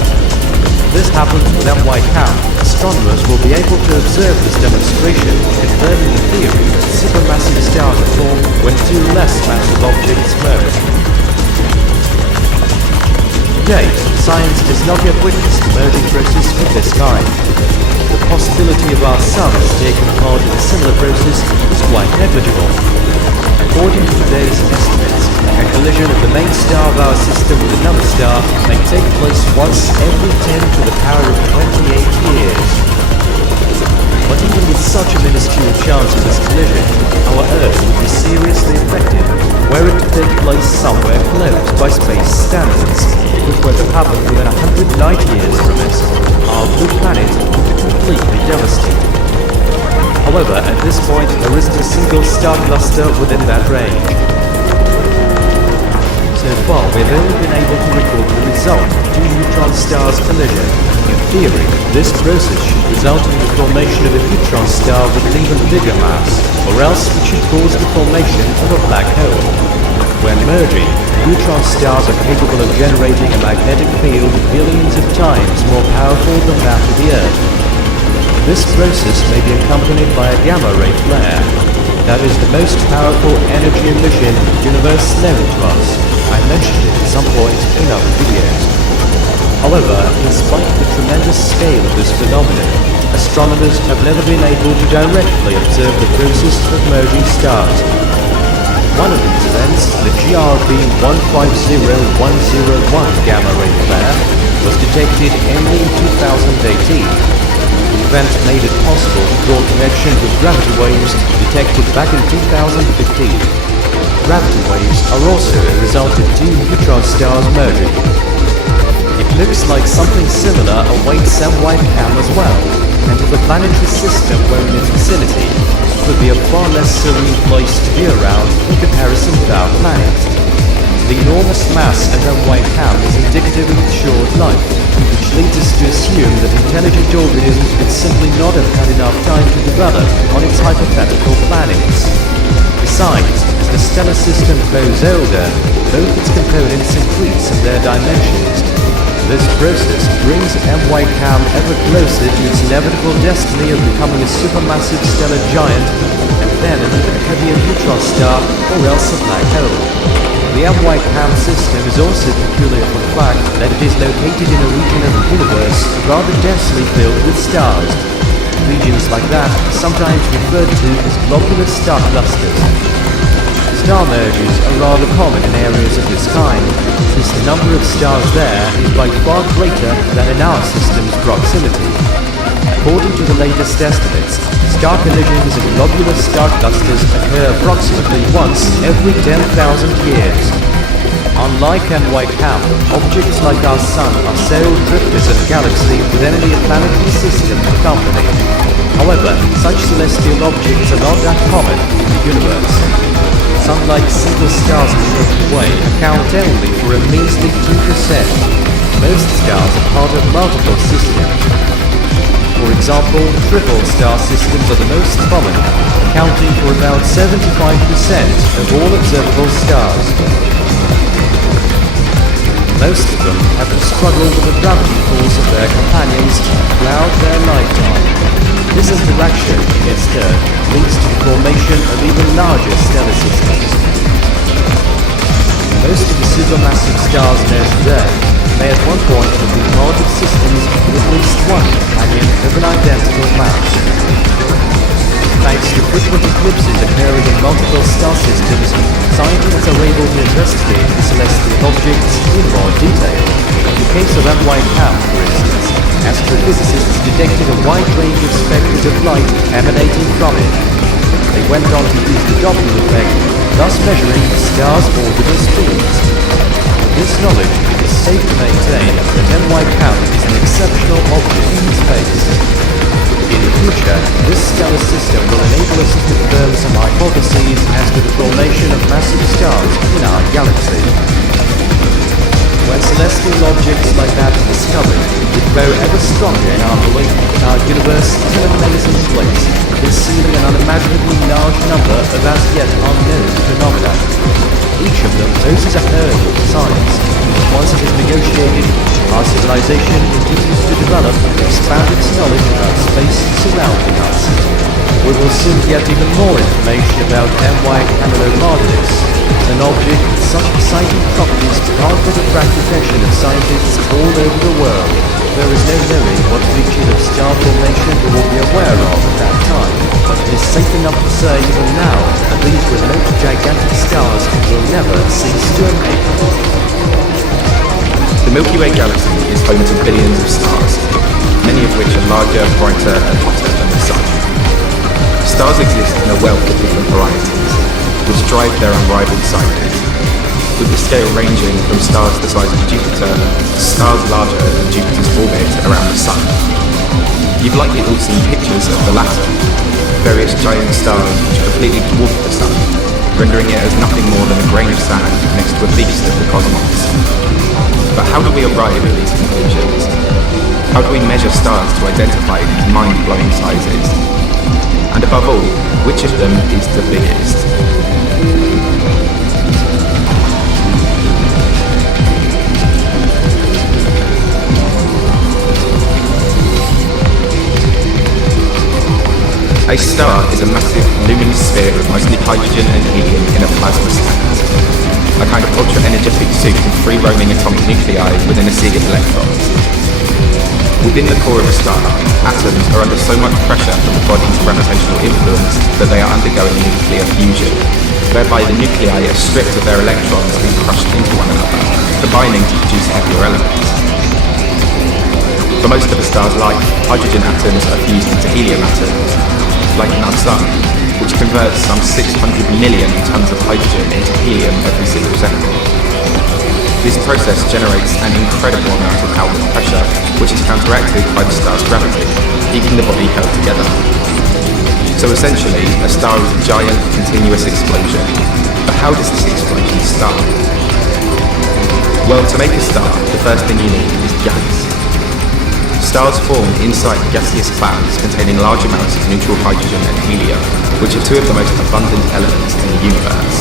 If this happens with M. White Ham, astronomers will be able to observe this demonstration, confirming the theory that supermassive stars are formed when two less massive objects merge. To date, science has not yet witnessed a merging process of this kind. The possibility of our suns taking part in a similar process is quite negligible. According to today's estimates, a collision of the main star of our system with another star may take place once every 10 to the power of 28 years. But even with such a minuscule chance of this collision, our Earth would be seriously affected were it to take place somewhere close by space standards. If it were to happen within 100 light years from us, our blue planet would be completely devastated. However, at this point, there isn't a single star cluster within that range. So far, we've only been able to record the result of two neutron stars collision. In theory, this process should result in the formation of a neutron star with an even bigger mass, or else it should cause the formation of a black hole. When merging, neutron stars are capable of generating a magnetic field billions of times more powerful than that of the Earth. This process may be accompanied by a gamma-ray flare. That is the most powerful energy emission the universe known to us. I mentioned it at some point in other videos. However, in spite of the tremendous scale of this phenomenon, astronomers have never been able to directly observe the process of merging stars. One of these events, the GRB 150101 gamma-ray flare, was detected only in 2018. The event made it possible to draw connections with gravity waves detected back in 2015. Gravity waves are also a result of two neutron stars merging. It looks like something similar awaits M. White Ham as well, and if the planetary system were in its vicinity, it would be a far less serene place to be around in comparison with our planet. The enormous mass of M. White Ham is indicative of its short life, which leads us to assume that intelligent organisms would simply not have had enough time to develop on its hypothetical planets. Besides, as the stellar system grows older, both its components increase in their dimensions. This process brings M. White Ham ever closer to its inevitable destiny of becoming a supermassive stellar giant, and then an even heavier neutron star, or else a black hole. The M. White Ham system is also peculiar for the fact that it is located in a region of the universe rather densely filled with stars. Regions like that are sometimes referred to as globular star clusters. Star mergers are rather common in areas of this kind, since the number of stars there is by far greater than in our system's proximity. According to the latest estimates, star collisions in globular star clusters occur approximately once every 10,000 years. Unlike M. White Ham, objects like our Sun are sailed drifters in a galaxy with only a planetary system to accompany. However, such celestial objects are not that common in the universe. Sun-like single stars in the Milky Way account only for a measly 2%. Most stars are part of multiple systems. For example, triple star systems are the most common, accounting for about 75% of all observable stars. Most of them have to struggle with the gravity force of their companions throughout their lifetime. This interaction, in its turn, leads to the formation of even larger stellar systems. Most of the supermassive stars known today may at one point have been part of systems with at least one companion of an identical mass. Thanks to frequent eclipses occurring in multiple star systems, scientists are able to investigate the celestial objects in more detail. In the case of MY Cap, for instance, astrophysicists detected a wide range of spectra of light emanating from it. They went on to use the Doppler effect, thus measuring the star's orbital speeds. With this knowledge, it is safe to maintain that MY Cap is an exceptional object in space. In the future, this stellar system will enable us to confirm some hypotheses as to the formation of massive stars in our galaxy. When celestial objects like that are discovered, we grow ever stronger in our belief that our universe is an amazing place, concealing an unimaginably large number of as yet unknown phenomena. Each of them poses a hurdle to science. Once it is negotiated, our civilization continues to develop and expand its knowledge about space surrounding us. We will soon get even more information about MY Camelopardalis, an object with such exciting properties can't but attract attention of scientists all over the world. There is no knowing what feature of star formation we will be aware of at that time, but it is safe enough to say even now that these remote gigantic stars will never cease to amaze. The Milky Way Galaxy is home to billions of stars, many of which are larger, brighter and hotter than the Sun. Stars exist in a wealth of different varieties, which drive their unrivaled size, with the scale ranging from stars the size of Jupiter to stars larger than Jupiter's orbit around the Sun. You've likely all seen pictures of the latter, various giant stars which completely dwarf the Sun, rendering it as nothing more than a grain of sand next to a beast of the cosmos. But how do we arrive at these conclusions? How do we measure stars to identify these mind-blowing sizes? And above all, which of them is the biggest? A star is a massive luminous sphere of mostly hydrogen and helium in a plasma state, a kind of ultra-energetic soup of free-roaming atomic nuclei within a sea of electrons. Within the core of a star, atoms are under so much pressure from the body's gravitational influence that they are undergoing nuclear fusion, whereby the nuclei are stripped of their electrons and crushed into one another, combining to produce heavier elements. For most of a star's life, hydrogen atoms are fused into helium atoms, like in our Sun, which converts some 600 million tons of hydrogen into helium every single second. This process generates an incredible amount of outward pressure, which is counteracted by the star's gravity, keeping the body held together. So essentially, a star is a giant, continuous explosion. But how does this explosion start? Well, to make a star, the first thing you need is gas. Stars form inside gaseous clouds containing large amounts of neutral hydrogen and helium, which are two of the most abundant elements in the universe.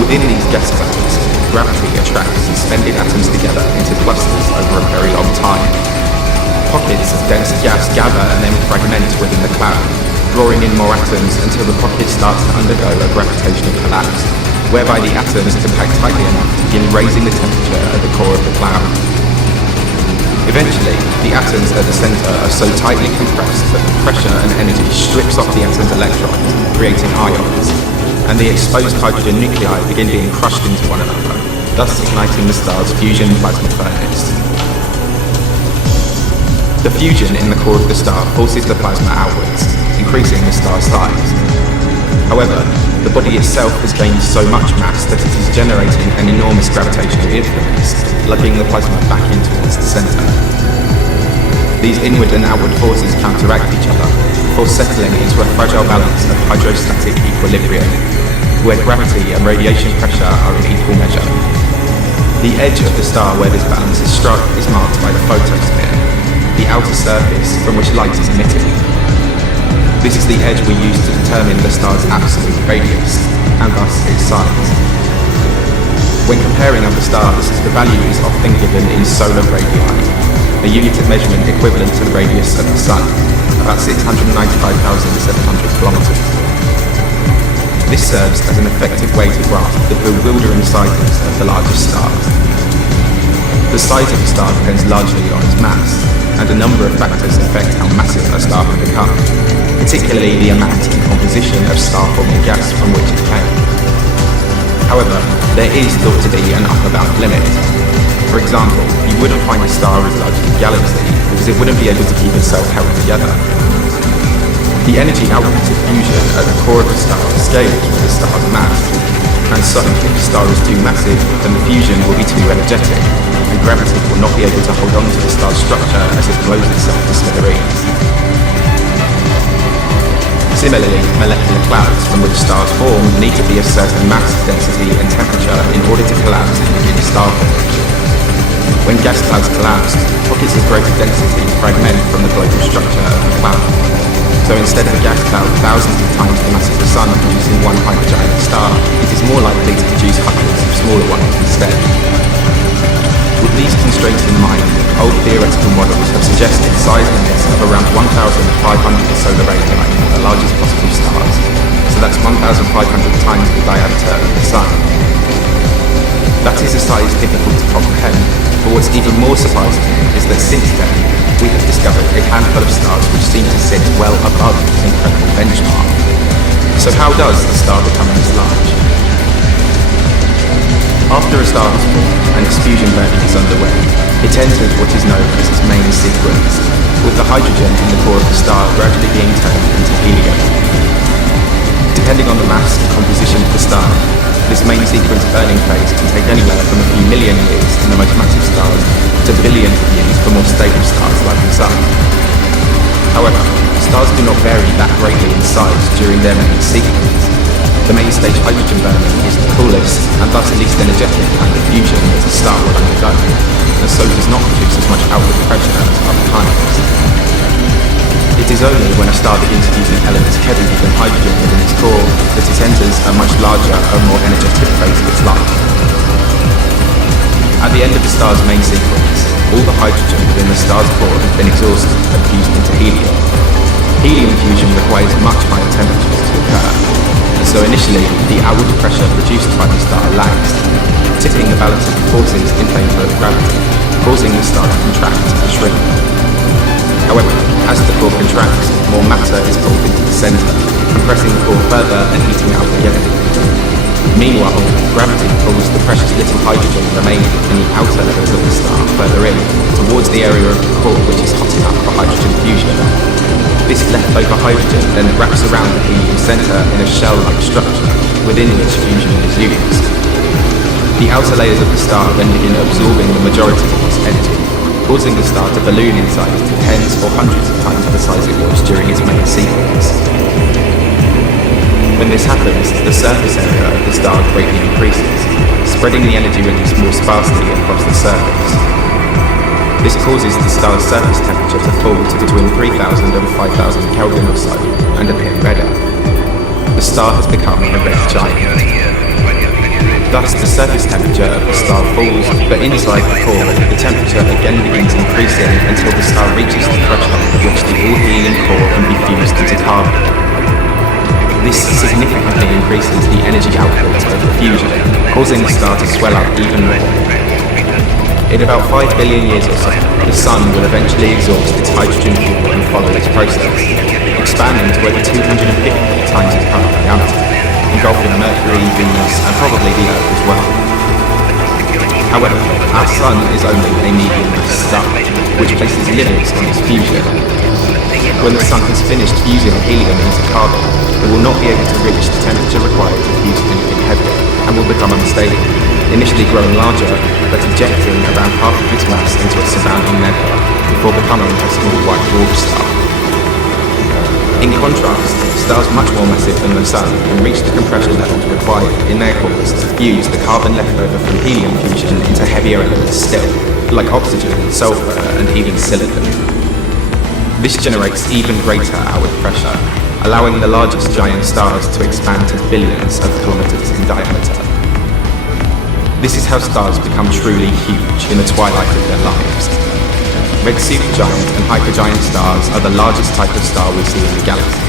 Within these gas clouds, gravity attracts suspended atoms together into clusters over a very long time. Pockets of dense gas gather and then fragment within the cloud, drawing in more atoms until the pocket starts to undergo a gravitational collapse, whereby the atoms compact tightly enough to begin raising the temperature at the core of the cloud. Eventually, the atoms at the center are so tightly compressed that the pressure and energy strips off the atom's electrons, creating ions, and the exposed hydrogen nuclei begin being crushed into one another, thus igniting the star's fusion plasma furnace. The fusion in the core of the star forces the plasma outwards, increasing the star's size. However, the body itself has gained so much mass that it is generating an enormous gravitational influence, lugging the plasma back in towards the center. These inward and outward forces counteract each other, before settling into a fragile balance of hydrostatic equilibrium, where gravity and radiation pressure are in equal measure. The edge of the star where this balance is struck is marked by the photosphere, the outer surface from which light is emitted. This is the edge we use to determine the star's absolute radius, and thus its size. When comparing other stars, the value is often given in solar radii, a unit of measurement equivalent to the radius of the Sun, about 695,700 kilometers. This serves as an effective way to grasp the bewildering sizes of the largest stars. The size of a star depends largely on its mass, and a number of factors affect how massive a star can become, particularly particularly the amount and composition of star-forming gas from which it's made. However, there is thought to be an upper bound limit. For example, you wouldn't find a star as large as a galaxy because it wouldn't be able to keep itself held together. The energy output of fusion at the core of a star scales with the star's mass, and so if a star is too massive, then the fusion will be too energetic, and gravity will not be able to hold on to the star's structure as it blows itself to smithereens. Similarly, molecular clouds from which stars form need to be a certain mass, density, and temperature in order to collapse and begin star formation. When gas clouds collapse, pockets of greater density fragment from the global structure of the cloud. So instead of a gas cloud thousands of times the mass of the Sun producing one hypergiant star, it is more likely to produce hundreds of smaller ones instead. With these constraints in mind, old theoretical models have suggested size limits of around 1,500 solar radii for the largest possible stars, so that's 1,500 times the diameter of the Sun. That is a size difficult to comprehend, but what's even more surprising is that since then, we have discovered a handful of stars which seem to sit well above this incredible benchmark. So how does the star become this large? After a star has formed and its fusion burning is underway, it enters what is known as its main sequence, with the hydrogen in the core of the star gradually being turned into helium. Depending on the mass and composition of the star, this main sequence burning phase can take anywhere from a few million years in the most massive stars to billions of years for more stable stars like the Sun. However, stars do not vary that greatly in size during their main sequence. The main stage hydrogen burning is the coolest and thus least energetic kind of fusion that a star will undergo, and so does not produce as much outward pressure as other kinds. It is only when a star begins fusing elements heavier than hydrogen within its core that it enters a much larger and more energetic phase of its life. At the end of the star's main sequence, all the hydrogen within the star's core has been exhausted and fused into helium. Helium fusion requires much higher temperatures to occur, and so initially the outward pressure produced by the star lags, tipping the balance of the forces in favour of gravity, causing the star to contract and shrink. However, as the core contracts, more matter is pulled into the centre, compressing the core further and heating out the energy. Meanwhile, gravity pulls the precious little hydrogen remaining in the outer layers of the star further in, towards the area of the core which is hot enough for hydrogen fusion. This leftover hydrogen then wraps around the helium centre in a shell-like structure, within which fusion is used. The outer layers of the star then begin absorbing the majority of this energy, causing the star to balloon in size to tens or hundreds of times the size it was during its main sequence. When this happens, the surface area of the star greatly increases, spreading the energy release more sparsely across the surface. This causes the star's surface temperature to fall to between 3,000 and 5,000 Kelvin or so, and appear redder. The star has become a red giant. Thus, the surface temperature of the star falls, but inside the core, the temperature again begins increasing until the star reaches the threshold at which the all-helium core can be fused into carbon. This significantly increases the energy output of the fusion, causing the star to swell up even more. In about 5 billion years or so, the Sun will eventually exhaust its hydrogen fuel and follow this process, expanding to over 250 times its current diameter, engulfing Mercury, Venus, and probably the Earth as well. However, our Sun is only a medium-mass star, which places limits on its fusion. When the Sun has finished fusing helium into carbon, it will not be able to reach the temperature required to fuse anything heavier, and will become unstable, initially growing larger, but ejecting around half of its mass into its surrounding nebula, before becoming a small white dwarf star. In contrast, stars much more massive than the Sun can reach the compression levels required in their cores to fuse the carbon left over from helium fusion into heavier elements still, like oxygen, sulfur, and even silicon. This generates even greater outward pressure, allowing the largest giant stars to expand to billions of kilometers in diameter. This is how stars become truly huge in the twilight of their lives. Red supergiant and hypergiant stars are the largest type of star we see in the galaxy,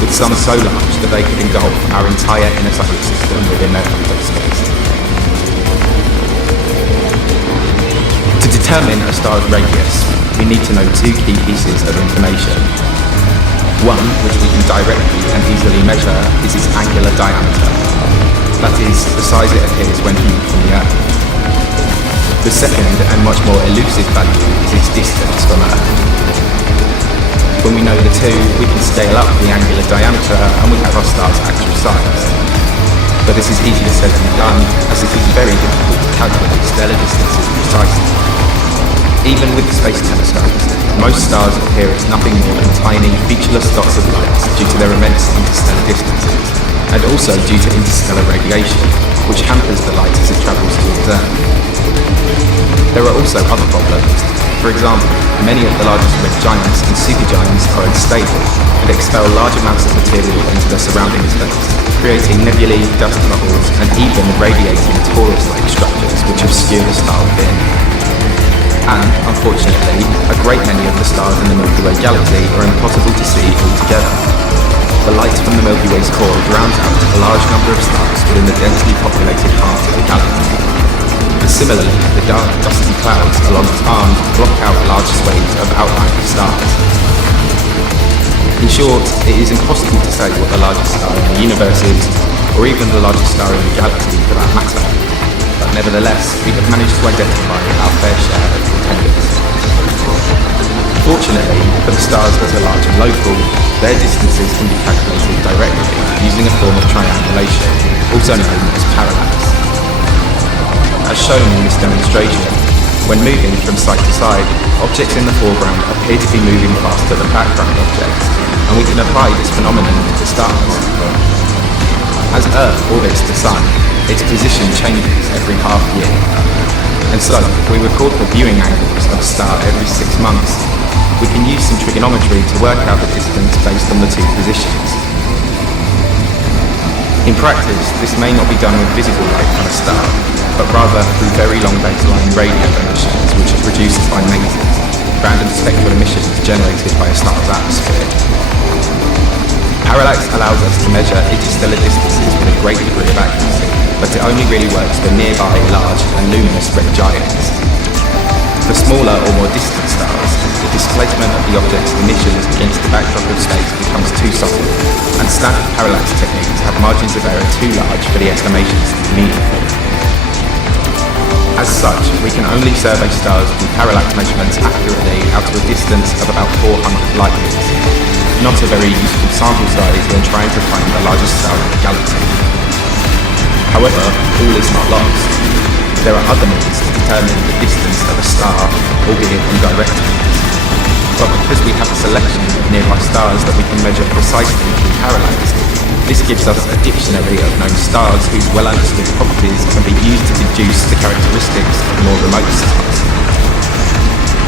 with some so large that they could engulf our entire inner solar system within their photospace. To determine a star's radius, we need to know two key pieces of information. One, which we can directly and easily measure, is its angular diameter. That is, the size it appears when viewed from the Earth. The second and much more elusive value is its distance from Earth. When we know the two, we can scale up the angular diameter and we have our star's actual size. But this is easier said than done, as it is very difficult to calculate stellar distances precisely. Even with space telescopes, most stars appear as nothing more than tiny, featureless dots of light due to their immense interstellar distances, and also due to interstellar radiation, which hampers the light as it travels towards Earth. There are also other problems. For example, many of the largest red giants and supergiants are unstable and expel large amounts of material into their surrounding space, creating nebulae, dust bubbles, and even radiating torus-like structures which obscure the star within. And, unfortunately, a great many of the stars in the Milky Way Galaxy are impossible to see altogether. The light from the Milky Way's core drowns out a large number of stars within the densely populated heart of the galaxy. And similarly, the dark, dusty clouds along its arms block out large swathes of outlying stars. In short, it is impossible to say what the largest star in the universe is, or even the largest star in the galaxy for that matter. But nevertheless, we have managed to identify our fair share of contenders. Fortunately, for the stars that are large and local, their distances can be calculated directly using a form of triangulation, also known as parallax. As shown in this demonstration, when moving from side to side, objects in the foreground appear to be moving faster than background objects, and we can apply this phenomenon to the stars. As Earth orbits the Sun, its position changes every half year. And so, we record the viewing angles of a star every 6 months. We can use some trigonometry to work out the distance based on the two positions. In practice, this may not be done with visible light from a star, but rather through very long baseline radio emissions which are produced by masers, random spectral emissions generated by a star's atmosphere. Parallax allows us to measure interstellar distances with a great degree of accuracy, but it only really works for nearby, large and luminous red giants. For smaller or more distant stars, the displacement of the object's emissions against the backdrop of space becomes too subtle, and standard parallax techniques have margins of error too large for the estimations to be meaningful. As such, we can only survey stars with parallax measurements accurately out to a distance of about 400 light years. Not a very useful sample size when trying to find the largest star in the galaxy. However, all is not lost. There are other means to determine the distance of a star, albeit indirect means. But because we have a selection of nearby stars that we can measure precisely through parallax, this gives us a dictionary of known stars whose well-understood properties can be used to deduce the characteristics of more remote stars.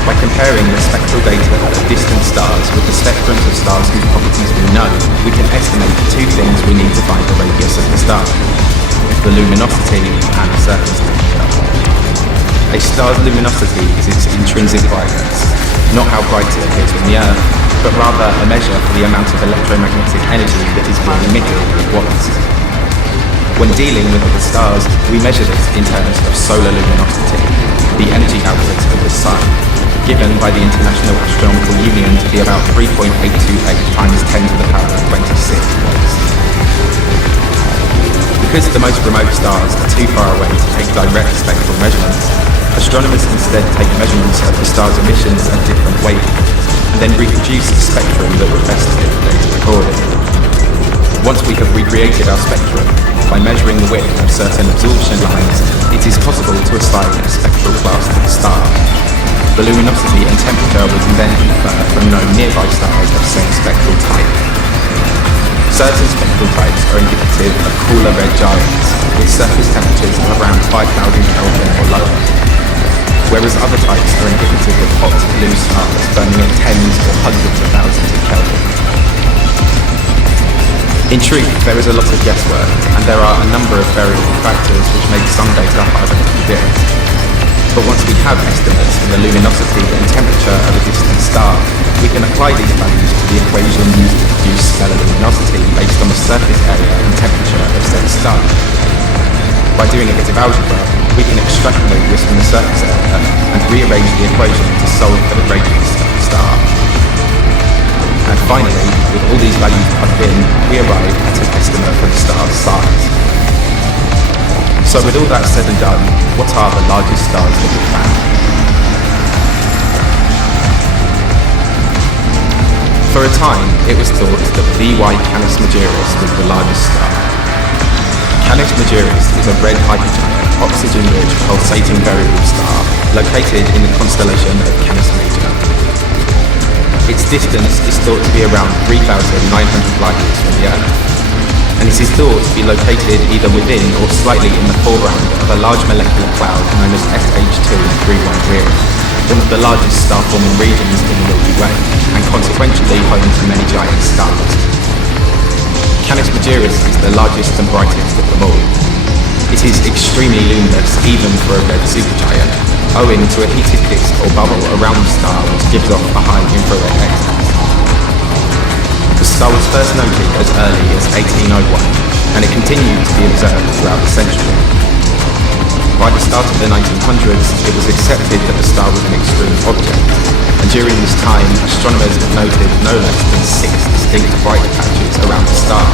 By comparing the spectral data of distant stars with the spectrums of stars whose properties we know, we can estimate the two things we need to find the radius of the star: the luminosity and the surface temperature. A star's luminosity is its intrinsic brightness, not how bright it appears from the Earth, but rather a measure for the amount of electromagnetic energy that is being emitted with watts. When dealing with other stars, we measure this in terms of solar luminosity, the energy output of the Sun, given by the International Astronomical Union to be about 3.828 times 10 to the power of 26 watts. Because the most remote stars are too far away to take direct spectral measurements, astronomers instead take measurements of the star's emissions at different wavelengths, and then reproduce the spectrum that would best fit the data recorded. Once we have recreated our spectrum, by measuring the width of certain absorption lines, it is possible to assign a spectral class to the star. The luminosity and temperature we can then infer from known nearby stars of same spectral type. Certain spectral types are indicative of cooler red giants, with surface temperatures of around 5,000 Kelvin or lower, whereas other types are indicative of hot blue stars burning at tens or hundreds of thousands of Kelvin. In truth, there is a lot of guesswork, and there are a number of variable factors which make some data harder to predict. But once we have estimates for the luminosity and temperature of a distant star, we can apply these values to the equation used to produce stellar luminosity based on the surface area and temperature of said star. By doing a bit of algebra, we can extrapolate this from the surface area and rearrange the equation to solve for the radius of the star. And finally, with all these values plugged in, we arrive at an estimate for the star's size. So with all that said and done, what are the largest stars that we've found? For a time, it was thought that VY Canis Majeuris was the largest star. Canis Majeuris is a red hypergiant, oxygen-rich, pulsating variable star located in the constellation of Canis Majeuris. Its distance is thought to be around 3,900 light-years from the Earth, and it is thought to be located either within or slightly in the foreground of a large molecular cloud known as SH2-310, one of the largest star-forming regions in the Milky Way, and consequentially home to many giant stars. Canis Majeuris is the largest and brightest of them all. It is extremely luminous even for a red supergiant, owing to a heated disk or bubble around the star which gives off a high infrared excess. The star was first noted as early as 1801, and it continued to be observed throughout the century. By the start of the 1900s, it was accepted that the star was an extreme object, and during this time, astronomers have noted no less than 6 distinct bright patches around the star,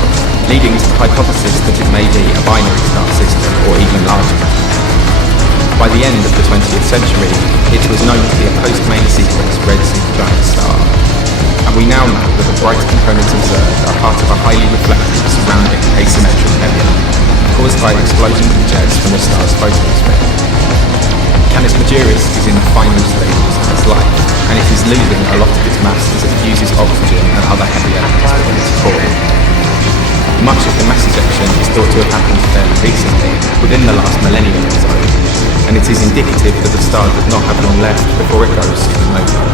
leading to the hypothesis that it may be a binary star system or even larger. By the end of the 20th century, it was known to be a post-main sequence red supergiant star, and we now know that the bright components observed are part of a highly reflective surrounding asymmetric nebula, caused by explosions of jets from the star's photosphere. Canis Majeuris is in the final stages of its life, and it is losing a lot of its mass as it fuses oxygen and other heavy elements within its core. Much of the mass ejection is thought to have happened fairly recently, within the last millennium or so, and it is indicative that the star does not have long left before it goes supernova.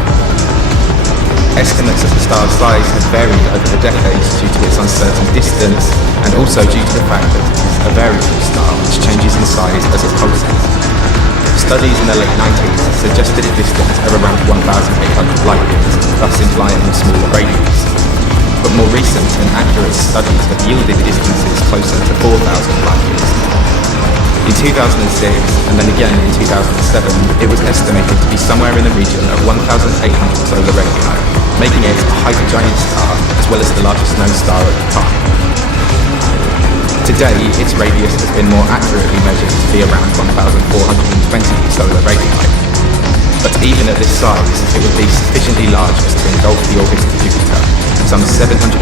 Estimates of the star's size have varied over the decades due to its uncertain distance, and also due to the fact that it is a variable star which changes in size as it pulses. Studies in the late 90s suggested a distance of around 1,800 light-years, thus implying a smaller radius. But more recent and accurate studies have yielded distances closer to 4,000 light-years. In 2006, and then again in 2007, it was estimated to be somewhere in the region of 1,800 solar radii, making it a hypergiant star as well as the largest known star at the time. Today, its radius has been more accurately measured to be around 1,420 solar radii. But even at this size, it would be sufficiently large as to engulf the orbit of Jupiter, some 750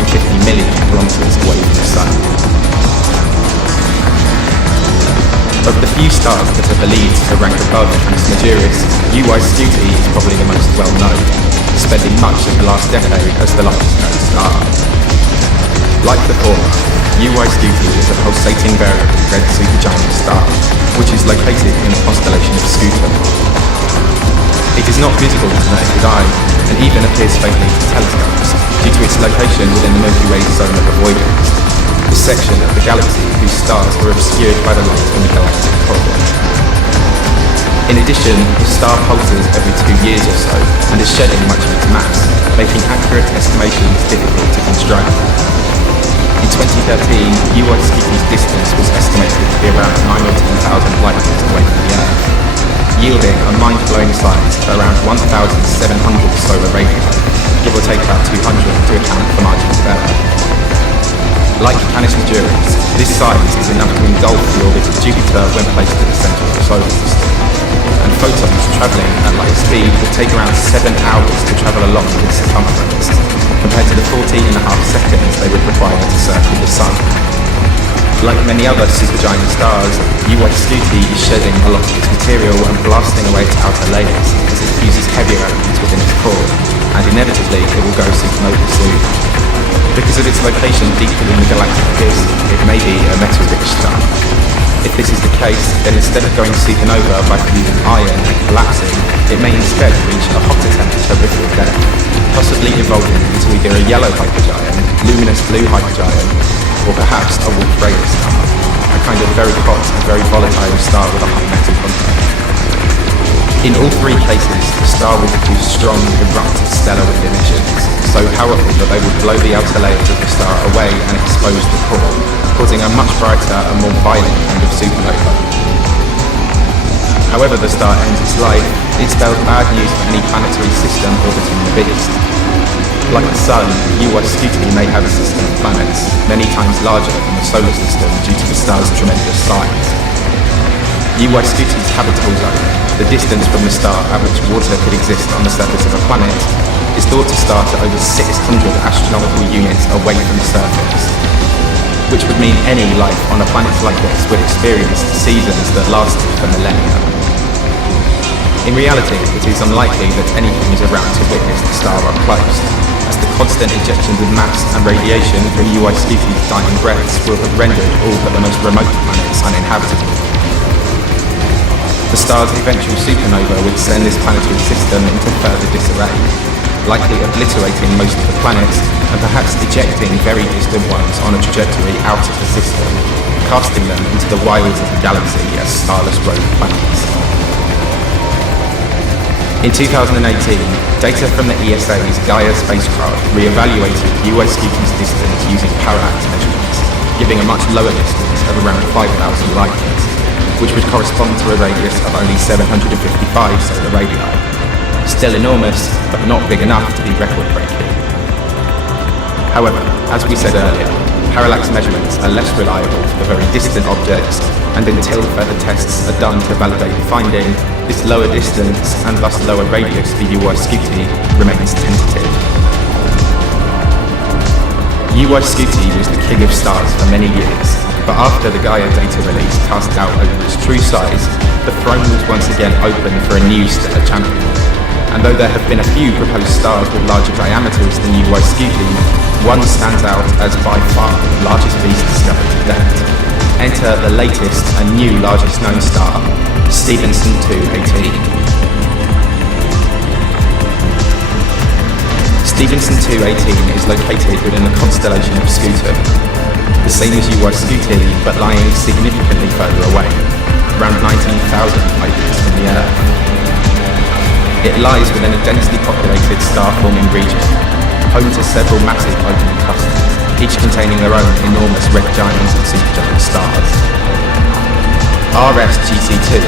million kilometers away from the Sun. Of the few stars that are believed to rank above Canis Majeuris, UY Scuti is probably the most well-known, spending much of the last decade as the largest known star. Like the former, UY Scuti is a pulsating variable red supergiant star, which is located in the constellation of Scutum. It is not visible to the naked eye, and even appears faintly to telescopes, due to its location within the Milky Way zone of avoidance, the section of the galaxy whose stars are obscured by the light from the galactic core. In addition, the star pulses every 2 years or so, and is shedding much of its mass, making accurate estimations difficult to construct. In 2013, UY Scuti's distance was estimated to be around 9 or 10,000 light-years away from the Earth, yielding a mind-blowing size of around 1,700 solar radii, give or take about 200 to account for margin of error. Like Canis Majeuris, this size is enough to engulf the orbit of Jupiter when placed at the centre of the solar system, and photons travelling at light speed would take around 7 hours to travel along its circumference, compared to the 14.5 seconds they would require to circle the Sun. Like many other supergiant stars, UY Scuti is shedding a lot of its material and blasting away its outer layers as it fuses heavier elements within its core, and inevitably it will go supernova soon. Because of its location deep within the galactic disk, it may be a metal-rich star. If this is the case, then instead of going supernova by fusing iron and collapsing, it may instead reach a hotter temperature before death, possibly evolving into either a yellow hypergiant, luminous blue hypergiant, or perhaps a Wolf-Rayet star, a kind of very hot and very volatile star with a high metal content. In all 3 cases, the star will produce strong, eruptive stellar wind emissions, so powerful that they would blow the outer layers of the star away and expose the core, causing a much brighter and more violent kind of supernova. However the star ends its life, it spells bad news for any planetary system orbiting the beast. Like the Sun, Scuti may have a system of planets many times larger than the solar system due to the star's tremendous size. Scuti's habitable zone, the distance from the star at which water could exist on the surface of a planet, is thought to start at over 600 astronomical units away from the surface, which would mean any life on a planet like this would experience seasons that lasted for millennia. In reality, it is unlikely that anything is around to witness the star up close, as the constant ejections of mass and radiation through Scuti's dying breaths will have rendered all but the most remote planets uninhabitable. The star's eventual supernova would send this planetary system into further disarray, likely obliterating most of the planets and perhaps ejecting very distant ones on a trajectory out of the system, casting them into the wilds of the galaxy as starless rogue planets. In 2018, data from the ESA's Gaia spacecraft re-evaluated Scuti's distance using parallax measurements, giving a much lower distance of around 5,000 light years, which would correspond to a radius of only 755 solar radii. Still enormous, but not big enough to be record-breaking. However, as we said earlier, parallax measurements are less reliable for the very distant objects, and until further tests are done to validate the finding, this lower distance and thus lower radius for Scuti remains tentative. Scuti was the king of stars for many years, but after the Gaia data release cast doubt over its true size, the throne was once again open for a new stellar champion. And though there have been a few proposed stars with larger diameters than Scuti, one stands out as by far the largest beast discovered to date. Enter the latest and new largest known star, Stephenson 218. Stephenson 218 is located within the constellation of Scutum, the same as Scuti, but lying significantly further away, around 19,000 light-years from the Earth. It lies within a densely populated star-forming region, home to several massive open clusters, each containing their own enormous red giant and supergiant stars. RS-GT2,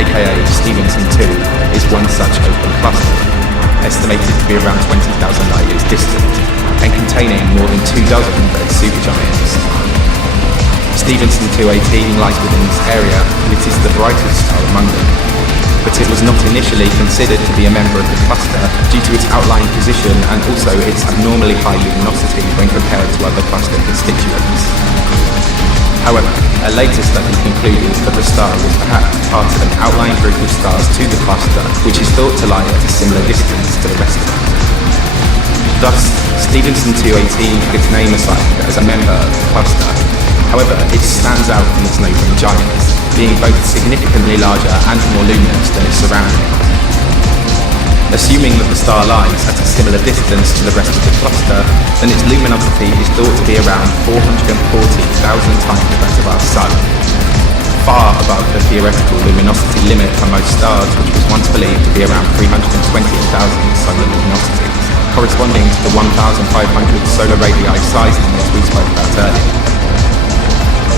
aka Stephenson 2, is one such open cluster, estimated to be around 20,000 light-years distant, and containing more than 24 red supergiants. Stephenson 218 lies within this area, and it is the brightest star among them. But it was not initially considered to be a member of the cluster due to its outlying position and also its abnormally high luminosity when compared to other cluster constituents. However, a later study concluded that the star was perhaps part of an outlying group of stars to the cluster, which is thought to lie at a similar distance to the rest of it. Thus, Stephenson 218 had its name assigned as a member of the cluster. However, it stands out from its neighbouring giants, being both significantly larger and more luminous than its surroundings. Assuming that the star lies at a similar distance to the rest of the cluster, then its luminosity is thought to be around 440,000 times that of our Sun, far above the theoretical luminosity limit for most stars, which was once believed to be around 320,000 solar luminosities, corresponding to the 1,500 solar radii size limit we spoke about earlier.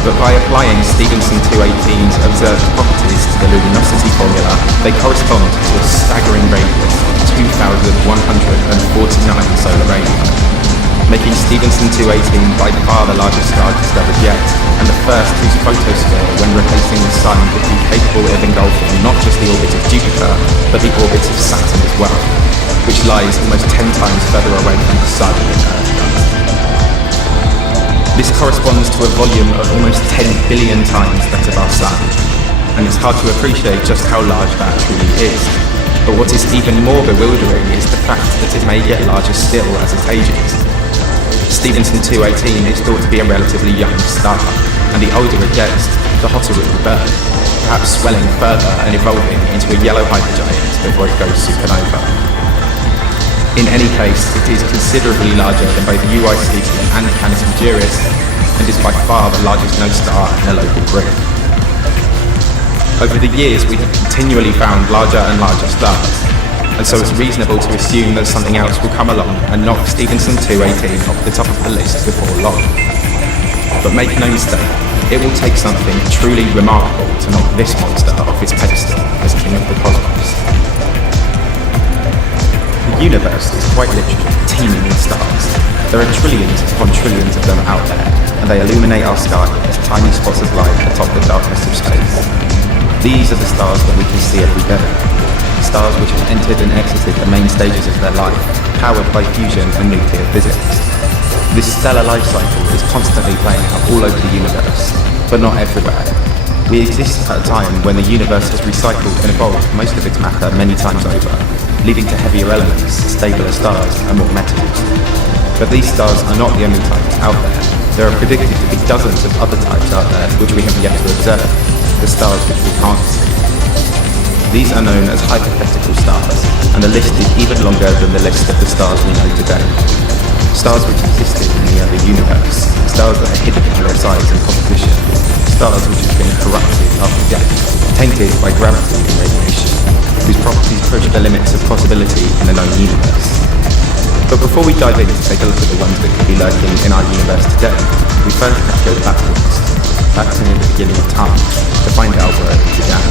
But by applying Stephenson 218's observed properties to the luminosity formula, they correspond to a staggering radius of 2,149 solar radii, making Stephenson 218 by far the largest star discovered yet, and the first whose photosphere, when replacing the Sun, would be capable of engulfing not just the orbit of Jupiter, but the orbit of Saturn as well, which lies almost 10 times further away from the Sun than Earth does. This corresponds to a volume of almost 10 billion times that of our Sun, and it's hard to appreciate just how large that truly is. But what is even more bewildering is the fact that it may get larger still as it ages. Stephenson 218 is thought to be a relatively young star, and the older it gets, the hotter it will burn, perhaps swelling further and evolving into a yellow hypergiant before it goes supernova. In any case, it is considerably larger than both Scuti and Canis Majeuris, and is by far the largest known star in the local group. Over the years, we have continually found larger and larger stars, and so it's reasonable to assume that something else will come along and knock Stephenson 218 off the top of the list before long. But make no mistake, it will take something truly remarkable to knock this monster off its pedestal as king of the cosmos. The universe is quite literally teeming with stars. There are trillions upon trillions of them out there, and they illuminate our sky as tiny spots of light atop the darkness of space. These are the stars that we can see every day. Stars which have entered and exited the main stages of their life, powered by fusion and nuclear physics. This stellar life cycle is constantly playing out all over the universe, but not everywhere. We exist at a time when the universe has recycled and evolved most of its matter many times over, leading to heavier elements, stabler stars, and more metals. But these stars are not the only types out there. There are predicted to be dozens of other types out there which we have yet to observe, the stars which we can't see. These are known as hypothetical stars, and the list is even longer than the list of the stars we know today. Stars which existed in the early universe, stars that are hidden by their size and composition, stars which have been corrupted after death, tainted by gravity and radiation, whose properties push the limits of possibility in the known universe. But before we dive in to take a look at the ones that could be lurking in our universe today, we first have to go backwards, back to the beginning of time, to find out where it began.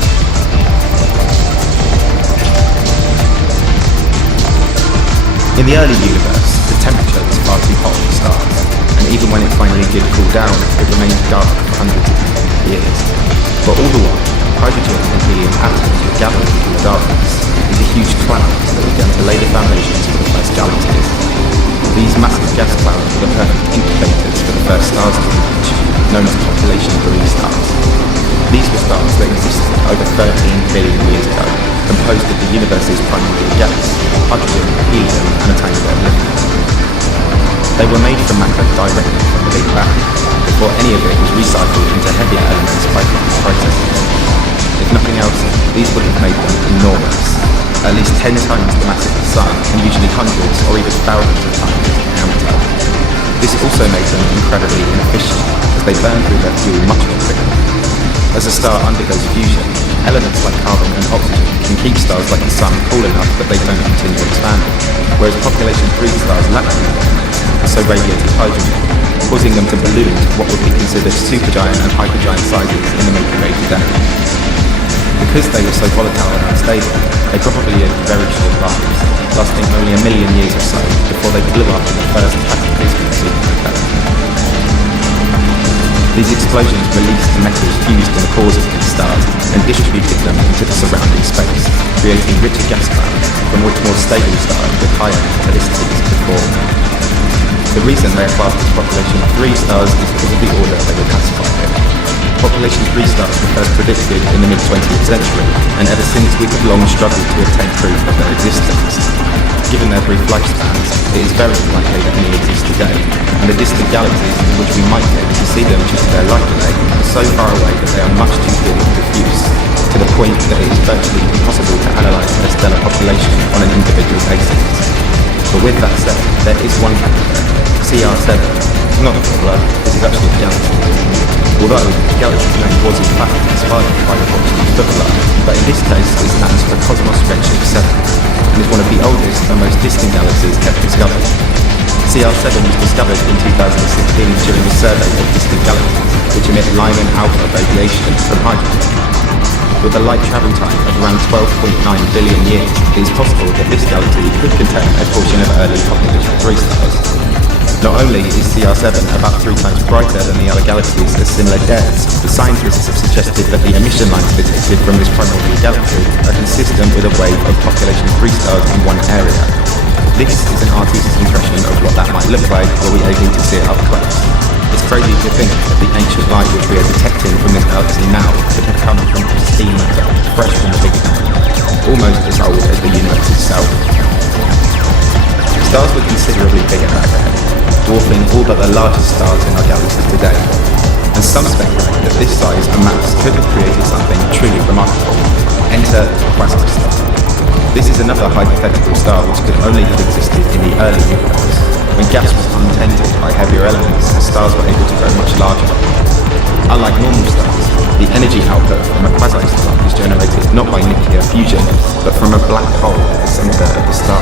In the early universe, the temperature was far too hot for stars, and even when it finally did cool down, it remained dark for hundreds of millions of years. But all the while, hydrogen and helium atoms were gathered into the darkness into huge clouds that began to lay the foundations for the first galaxies. These massive gas clouds were the perfect incubators for the first stars to emerge, known as population-free stars. These were stars that existed over 13 billion years ago, composed of the universe's primary gas, hydrogen, helium, and a tiny bit of lithium. They were made from matter directly from the Big Bang, before any of it was recycled into heavier elements by chemical processes. If nothing else, these would have made them enormous, at least 10 times the mass of the Sun, and usually hundreds or even thousands of times its diameter. This also made them incredibly inefficient, as they burn through their fuel much more quickly. As a star undergoes fusion, elements like carbon and oxygen can keep stars like the Sun cool enough that they don't continue expanding, whereas population-free stars lack these elements, and so radiated hydrogen, causing them to balloon to what would be considered supergiant and hypergiant sizes in the Milky Way today. Because they were so volatile and unstable, they probably lived very short lives, lasting only 1 million years or so before they blew up in the first cataclysmic supernova. These explosions released the metals fused in the cores of these stars and distributed them into the surrounding space, creating richer gas clouds from which more stable stars with higher metallicities could form. The reason they are classed as population-free stars is because of the order they were classified in. Population-free stars were first predicted in the mid-20th century, and ever since we have long struggled to obtain proof of their existence. Given their brief lifespans, it is very unlikely that any exist today, and the distant galaxies in which we might be able to see them due to their light delay are so far away that they are much too dim and diffuse, to the point that it is virtually impossible to analyse their stellar population on an individual basis. But with that said, there is one candidate, CR7, not a Pulsar, this is actually a galaxy. Although the galaxy's name was in fact inspired by the Pulsar Pulsar, but in this case it stands for Cosmos Redshift 7, and is one of the oldest and most distant galaxies ever discovered. CR7 was discovered in 2016 during a survey of distant galaxies, which emit Lyman alpha radiation from hydrogen. With a light travel time of around 12.9 billion years, it is possible that this galaxy could contain a portion of early population-free stars. Not only is CR7 about 3 times brighter than the other galaxies at similar depths, but scientists have suggested that the emission lines detected from this primordial galaxy are consistent with a wave of population-free stars in one area. This is an artist's impression of what that might look like were we able to see it up close. It's crazy to think that the ancient light which we are detecting from this galaxy now could have come from pristine matter, fresh from the Big Bang, almost as old as the universe itself. Stars were considerably bigger back then, dwarfing all but the largest stars in our galaxy today, and some speculate that this size and mass could have created something truly remarkable. Enter a quasar star. This is another hypothetical star which could only have existed in the early universe, when gas was untainted by heavier elements and stars were able to grow much larger. Unlike normal stars, the energy output from a quasar star is generated not by nuclear fusion, but from a black hole at the centre of the star.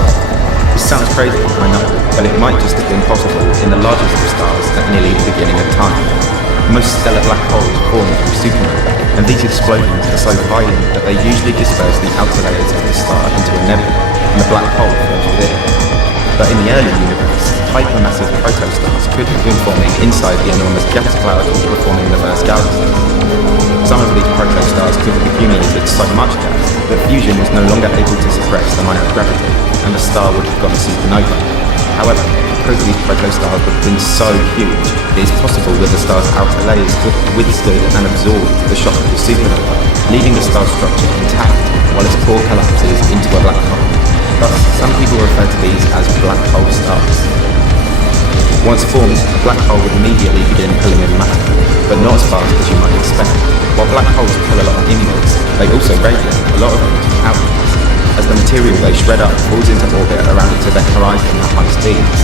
This sounds crazy, I know, but it might just have been possible in the largest of stars at nearly the beginning of time. Most stellar black holes formed through supernovae, and these explosions are so violent that they usually disperse the outer layers of the star into a nebula, and the black hole forms within. But in the early universe, hypermassive protostars could have been forming inside the enormous gas clouds which were forming the first galaxies. Some of these protostars could have accumulated so much gas that fusion was no longer able to suppress the minor gravity, and the star would have gone supernova. However, because these protostars would have been so huge, it is possible that the star's outer layers could have withstood and absorbed the shock of the supernova, leaving the star's structure intact while its core collapses into a black hole. Thus, some people refer to these as black hole stars. Once formed, a black hole would immediately begin pulling in matter, but not as fast as you might expect. While black holes pull a lot inwards, they also radiate a lot of energy outwards, as the material they shred up falls into orbit around its event horizon at high speeds.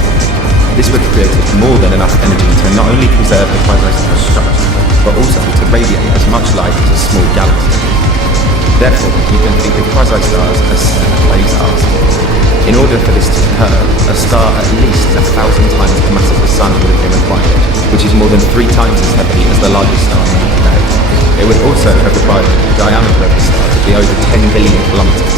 This would create more than enough energy to not only preserve the quasistar's structure, but also to radiate as much light as a small galaxy. Therefore, you can think of quasistars as stellar quasars. In order for this to occur, a star at least 1,000 times the mass of the Sun would have been required, which is more than 3 times as heavy as the largest star known today. It would also have required the diameter of the star to be over 10 billion kilometers,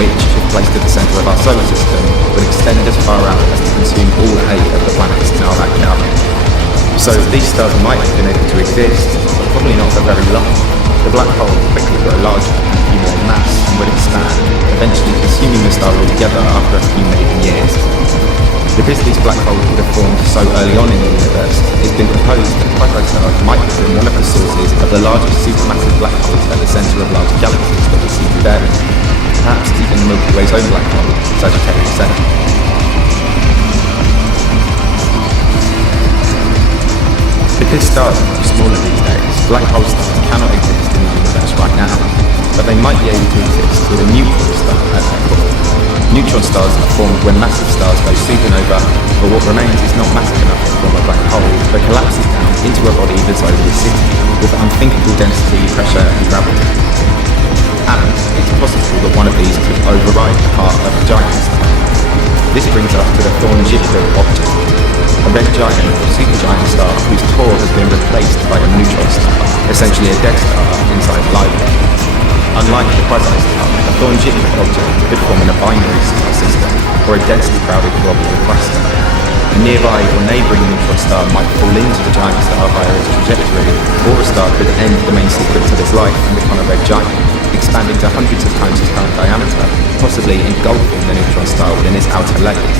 which, if placed at the center of our solar system, would extend as far out as to consume all 8 of the planets in our backyard. So these stars might have been able to exist, but probably not for very long. The black hole would quickly grow larger and accumulate mass and would expand, eventually consuming the star altogether after a few million years. Because these black holes would have formed so early on in the universe, it's been proposed that quasistars might have been one of the sources of the largest supermassive black holes at the center of large galaxies that we see today. Perhaps even the Milky Way's own black hole, Sagittarius A. Because stars are much smaller these days, black hole stars cannot exist in the universe right now, but they might be able to exist with a neutron star at their core. Neutron stars are formed when massive stars go supernova, but what remains is not massive enough to form a black hole, but collapses down into a body that's over the city, with unthinkable density, pressure, and gravity. And it's possible that one of these could override the heart of a giant star. This brings us to the Thorne-Jupiter object, a red giant or supergiant star whose core has been replaced by a neutron star, essentially a dead star inside light. Unlike the quasistar, a Thorne-Jupiter object could form in a binary star system, or a densely crowded globular cluster. A nearby or neighbouring neutron star might fall into the giant star via its trajectory, or a star could end the main sequence of its life and become a red giant, expanding to hundreds of times its current diameter, possibly engulfing the neutron star within its outer layers.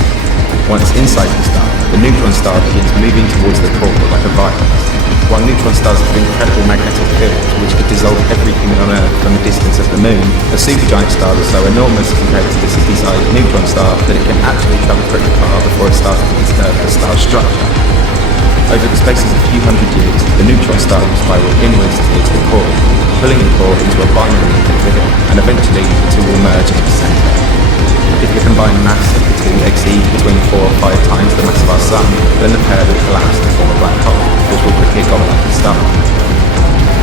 Once inside the star, the neutron star begins moving towards the core like a virus. While neutron stars have incredible magnetic fields which could dissolve everything on Earth from the distance of the Moon, a supergiant star is so enormous compared to the city-sized neutron star that it can actually travel pretty far before it starts to disturb the star's structure. Over the space of a few hundred years, the neutron star will spiral inwards towards the core, pulling the core into a binary activity, and eventually the two will merge at the center. If the combined mass of the two exceeds between 4 or 5 times the mass of our Sun, then the pair will collapse to form a black hole, which will quickly gobble up the star.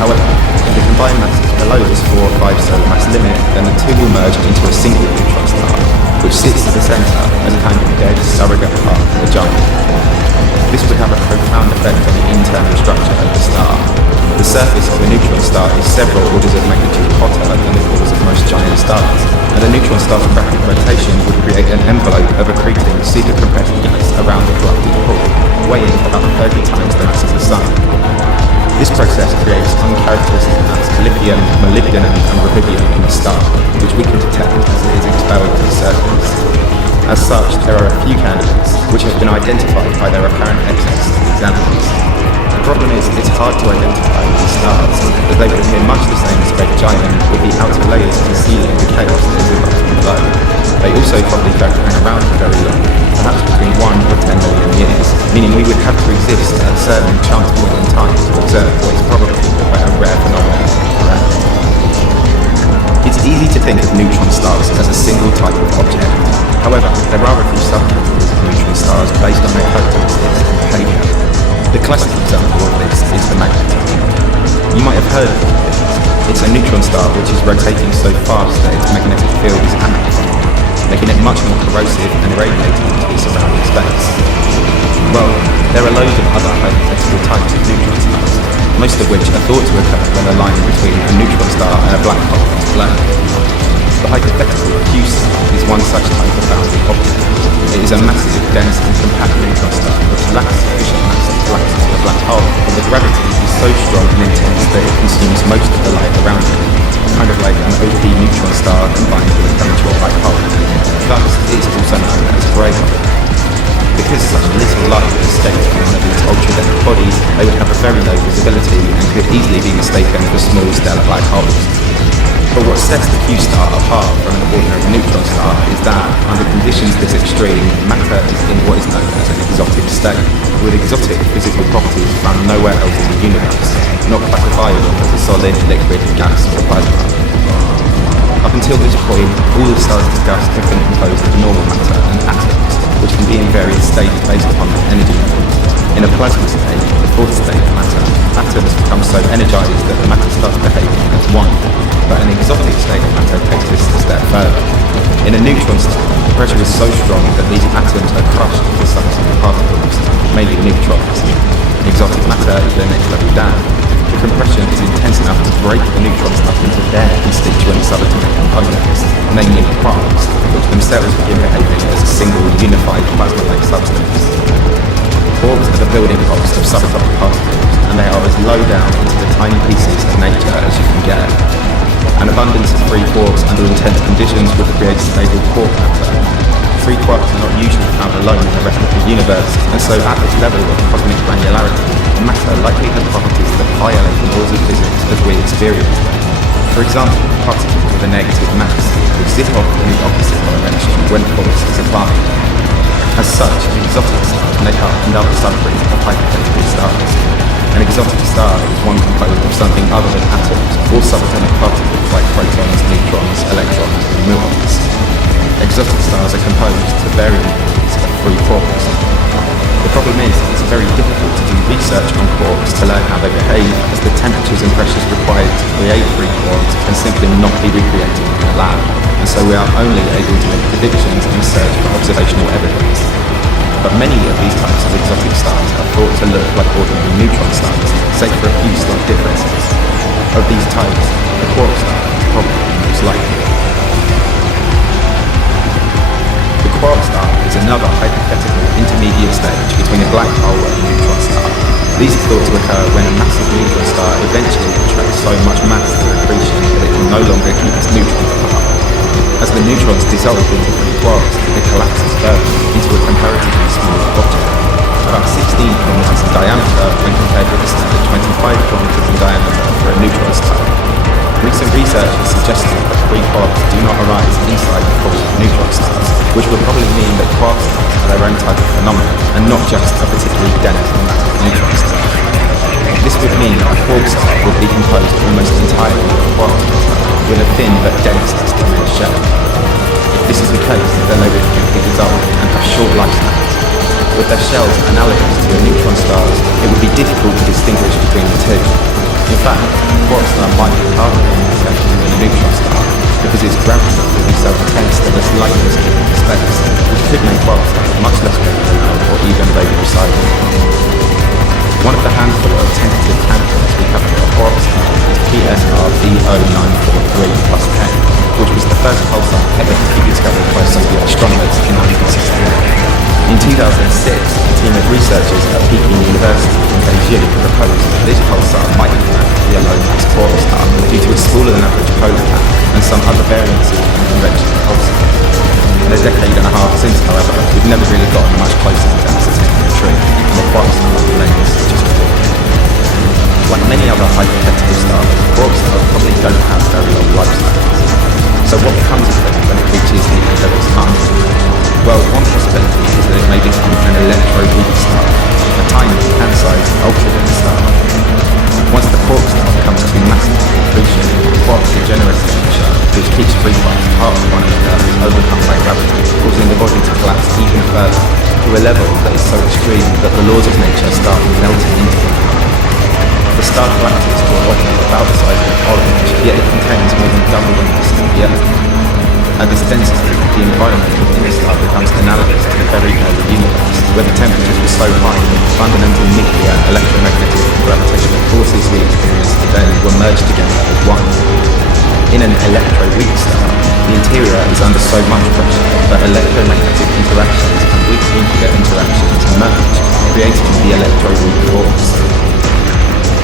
However, if the combined mass is below this 4 or 5 solar mass limit, then the two will merge into a single neutron star, which sits at the center as a kind of dead surrogate part of the giant. This would have a profound effect on the internal structure of the star. The surface of a neutron star is several orders of magnitude hotter than the cores of most giant stars, and a neutron star's rapid rotation would create an envelope of accreting supercompressed gas around the corrupted core, weighing about 30 times the mass of the Sun. This process creates uncharacteristic amounts of lithium, molybdenum, and rubidium in the star, which we can detect as it is expelled to the surface. As such, there are a few candidates which have been identified by their apparent excess to examiners. The problem is, it's hard to identify these stars, as they would appear much the same as a red giant, with the outer layers concealing the chaos that is erupting below. They also probably don't hang around for very long, perhaps between 1 or 10 million years, meaning we would have to exist at a certain chance point in time to observe what is probably quite a rare phenomenon for Earth. It's easy to think of neutron stars as a single type of object. However, there are a few subcategories of neutron stars based on their characteristics and behaviour. The classic example of this is the Magnetar. You might have heard of it. It's a neutron star which is rotating so fast that its magnetic field is amplified, making it much more corrosive and irradiating to the surrounding space. Well, there are loads of other hypothetical types of neutron stars, most most of which are thought to occur when a line between a neutron star and a black hole is blown. The hypothetical Q-star is one such type of boundary object. It is a massive, dense and compact neutron star which lacks sufficient mass to collapse into a black hole, but the gravity is so strong and intense that it consumes most of the light around it, kind of like an OP neutron star combined with a premature black hole. Thus, it is also known as grey hole. Because such little light would escape from one of these ultra-dense bodies, they would have a very low visibility and could easily be mistaken for small stellar black holes. But what sets the Q-star apart from an ordinary neutron star is that, under conditions this extreme, matter is in what is known as an exotic state, with exotic physical properties found nowhere else in the universe, not classifiable as a solid, liquid, gas, or plasma. Up until this point, all the stars discussed have been composed of normal matter and atoms, which can be in various states based upon their energy level. In a plasma state, the fourth state of matter, atoms become so energized that the matter starts behaving as one. But an exotic state of matter takes this a step further. In a neutron star, the pressure is so strong that these atoms are crushed into subatomic particles, mainly neutrons. Exotic matter is the next level down. The compression is intense enough to break the neutrons up into their constituent subatomic components, namely quarks, which themselves begin behaving as a single unified plasma-like substance. Quarks are the building blocks of subatomic particles, and they are as low down into the tiny pieces of nature as you can get. An abundance of free quarks under intense conditions would create stable quark matter. Free quarks are not usually found alone in the rest of the universe, and so at this level of cosmic granularity, matter likely has properties that violate the laws of physics as we experience them. For example, particles with a negative mass will zip off in the opposite direction when force is applied. As such, exotic stars make up another subgroup of hypothetical stars. An exotic star is one composed of something other than atoms or subatomic particles like protons, neutrons, electrons, and muons. Exotic stars are composed to varying degrees of free quarks. The problem is, it's very difficult to do research on quarks to learn how they behave, as the temperatures and pressures required to create free quarks can simply not be recreated in a lab, and so we are only able to make predictions and search for observational evidence. But many of these types of exotic stars are thought to look like ordinary neutron stars, save for a few slight differences. Of these types, the quark star is probably the most likely. The quark star is another hypothetical intermediate stage between a black hole and a neutron star. These are thought to occur when a massive neutron star eventually attracts so much mass through accretion that it can no longer keep its neutrons apart. As the neutrons dissolve into free quarks, it collapses further into a comparatively small object, about 16 kilometers in diameter when compared with a standard 25 kilometers in diameter for a neutron star. Recent research has suggested that free quarks do not arise inside the core of neutron stars, which would probably mean that quark stars are their own type of phenomenon, and not just a particularly dense and massive neutron star. This would mean that a quark star would be composed almost entirely of quarks, with a thin but dense external shell. If this is the case, then they would quickly dissolve and have short lifespans. With their shells analogous to a neutron star's, it would be difficult to distinguish between the two. In fact, a quark star might be harder to detect than a neutron star, because its gravity would be so intense that the lightness could be space, which could make quark stars much less regular or even very precise. One of the handful of tentative candidates we have for a quark star is PSR B0943 plus 10, which was the first pulsar ever to be discovered by Soviet astronomers in 1968. In 2006, a team of researchers at Peking University in Beijing proposed that this pulsar might in fact be a low-mass quark star due to its smaller than average polar cap and some other variances in conventional pulsars. In a decade and a half since, however, we've never really gotten much closer to ascertaining the truth, and the quark star remains just a theory. Like many other hypothetical stars, quark stars probably don't have very long lifespans. So what becomes of it when it reaches the end of its time? Well, one possibility is that it may become an electro-weak star, a tiny, hand-sized, ultra-dense star. Once the quark star becomes too massive for accretion, the quark regenerates nature, which keeps free parts apart from one another and overcome by gravity, causing the body to collapse even further, to a level that is so extreme that the laws of nature start melting into it. The star collapses to a body about the size of an orange, yet it contains more than double the mass of the Earth. At this density, the environment within the star becomes analogous to the very early universe, where the temperatures were so high that the fundamental nuclear, electromagnetic, and gravitational forces we merged together as one. In an electroweak star, the interior is under so much pressure that electromagnetic interactions and weak nuclear interactions merge, creating the electroweak force.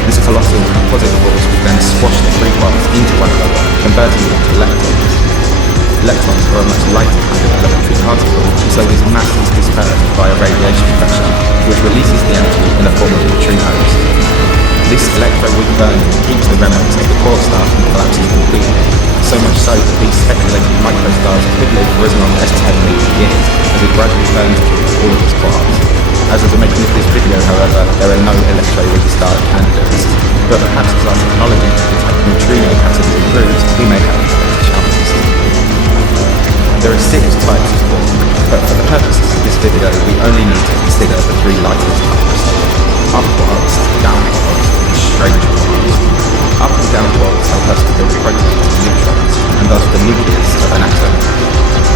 This colossal composite force will then squash the three quarks into one another, converting them to electrons. Electrons are a much lighter kind of elementary particle, so its mass is dispersed via radiation pressure, which releases the energy in the form of neutrinos. This electroweak burn keeps the remnants of the quark star from collapsing completely, so much so that these speculated microstars could live for as long as 10 million years, as it gradually burns through all of its quarks. As of the making of this video, however, there are no electroweak star candidates, but perhaps as our technology to detect neutrino patterns improves, we may have a better chance. There are 6 types of quark, but for the purposes of this video, we only need to consider the 3 lightest types: up quarks, down quarks, and strange quarks. Up and down quarks help us to build protons and neutrons, and thus the nucleus of an atom.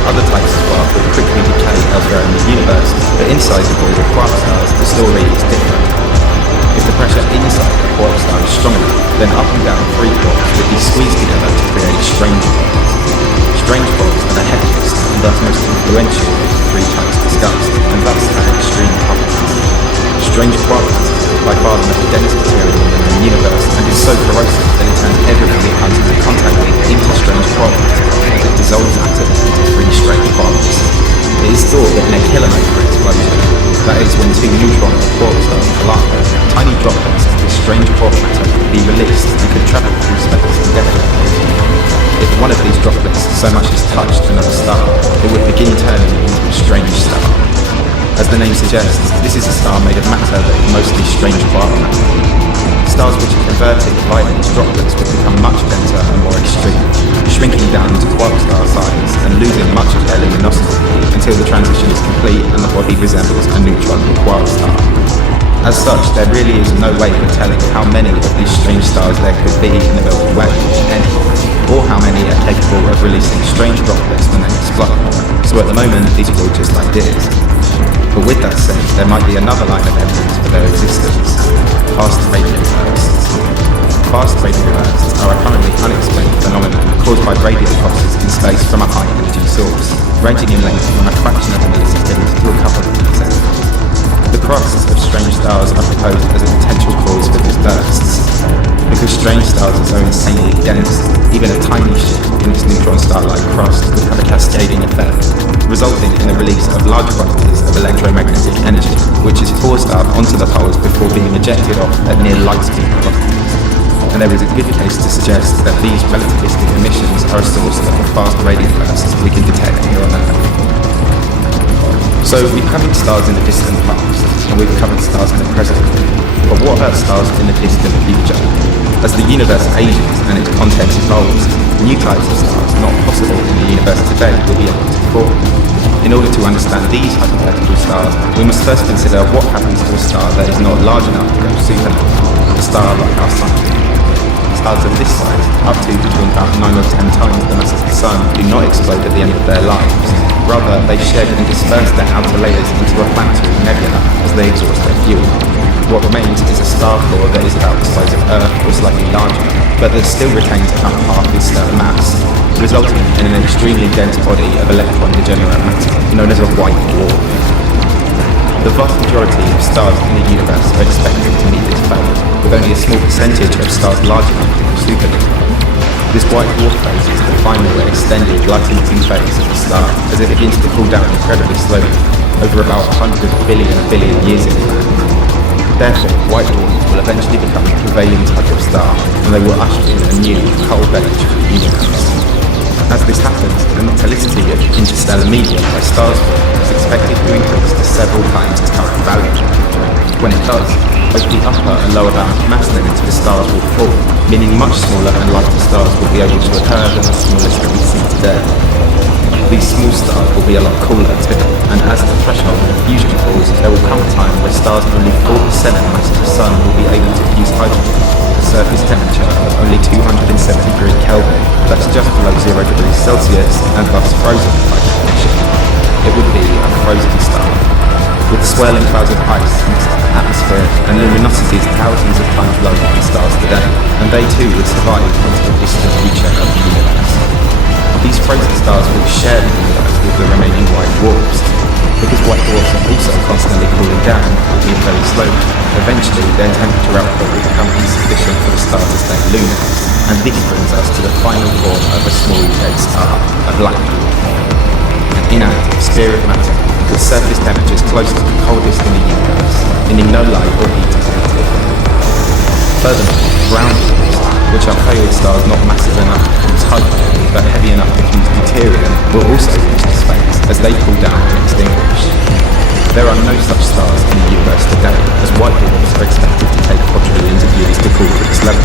Other types of quark will quickly decay elsewhere in the universe, but inside the ball of quark stars, the story is different. If the pressure inside a quark star is strong enough, then up and down 3 quarks will be squeezed together to create strange quarks. Strange quarks are the heaviest and thus most influential of the 3 types discussed, and thus have extreme properties. Strange quark matter is by far the most dense material in the known universe, and is so corrosive that it turns everything it comes into contact with into strange quark matter, as it dissolves atoms into 3 strange quarks. It is thought that in a kilometer explosion, that is when 2 neutron or quark stars collide, tiny droplets of this strange quark matter could be released and could travel through space indefinitely. If one of these droplets so much as touched another star, it would begin turning into a strange star. As the name suggests, this is a star made of matter that is mostly strange quark matter. Stars which are converted via these droplets would become much denser and more extreme, shrinking down to quark star size and losing much of their luminosity until the transition is complete and the body resembles a neutron or quark star. As such, there really is no way of telling how many of these strange stars there could be in the Milky Way, if any, or how many are capable of releasing strange droplets when they explode. So at the moment, these are all just ideas. But with that said, there might be another line of evidence for their existence: fast radio bursts. Fast radio bursts are a currently unexplained phenomenon caused by radio pulses in space from a high-energy source, ranging in length from a fraction of a millisecond to a couple of milliseconds. The crusts of strange stars are proposed as a potential cause for these bursts. Because strange stars are so insanely dense, even a tiny shift in its neutron star-like crust would have a cascading effect, resulting in the release of large quantities of electromagnetic energy, which is forced up onto the poles before being ejected off at near light-speed velocities. And there is a good case to suggest that these relativistic emissions are a source of the fast radio bursts we can detect here on Earth. So we've covered stars in the distant past, and we've covered stars in the present. But what about stars in the distant future? As the universe ages and its content evolves, new types of stars not possible in the universe today will be able to form. In order to understand these hypothetical stars, we must first consider what happens to a star that is not large enough to go supernova, a star like our Sun. Stars of this size, up to between about 9 or 10 times the mass of the Sun, do not explode at the end of their lives. Rather, they shed and disperse their outer layers into a planetary nebula as they exhaust their fuel. What remains is a star core that is about the size of Earth or slightly larger, but that still retains about half its stellar mass, resulting in an extremely dense body of electron-degenerate matter, known as a white dwarf. The vast majority of stars in the universe are expected to meet this fate, with only a small percentage of stars large enough to be supernova. This white dwarf phase is the final and extended light-emitting phase of the star, as it begins to cool down incredibly slowly, over about 100 billion years in fact. Therefore, white dwarfs will eventually become the prevailing type of star, and they will usher in a new, cold age for the universe. As this happens, the metallicity of interstellar medium by stars is expected to increase to several times its current value. When it does, both the upper and lower bound mass limits of the stars will fall, meaning much smaller and lighter stars will be able to occur than the smallest that we see today. These small stars will be a lot cooler too, and as the threshold of fusion falls, there will come a time where stars only 4% the mass of the Sun will be able to fuse hydrogen at a surface temperature of only 273 Kelvin. That's just below 0 degrees Celsius, and thus frozen by definition. It would be a frozen star. with swirling clouds of ice mixed atmosphere and luminosities thousands of times larger than stars today, and they too would survive into the distant future of the universe. These frozen stars will share the universe with the remaining white dwarfs. Because white dwarfs are also constantly cooling down, albeit very slowly, eventually their temperature output will become insufficient for the star to stay luminous, and this brings us to the final form of a small dead star, a black dwarf. An inactive sphere of matter with surface temperatures close to the coldest in the universe, emitting no light or heat to it. Furthermore, brown dwarfs, which are failed stars not massive enough to cause hydrogen but heavy enough to fuse deuterium, will also reach the space as they cool down and extinguish. There are no such stars in the universe today, as white dwarfs are expected to take quadrillions of years to cool to this level.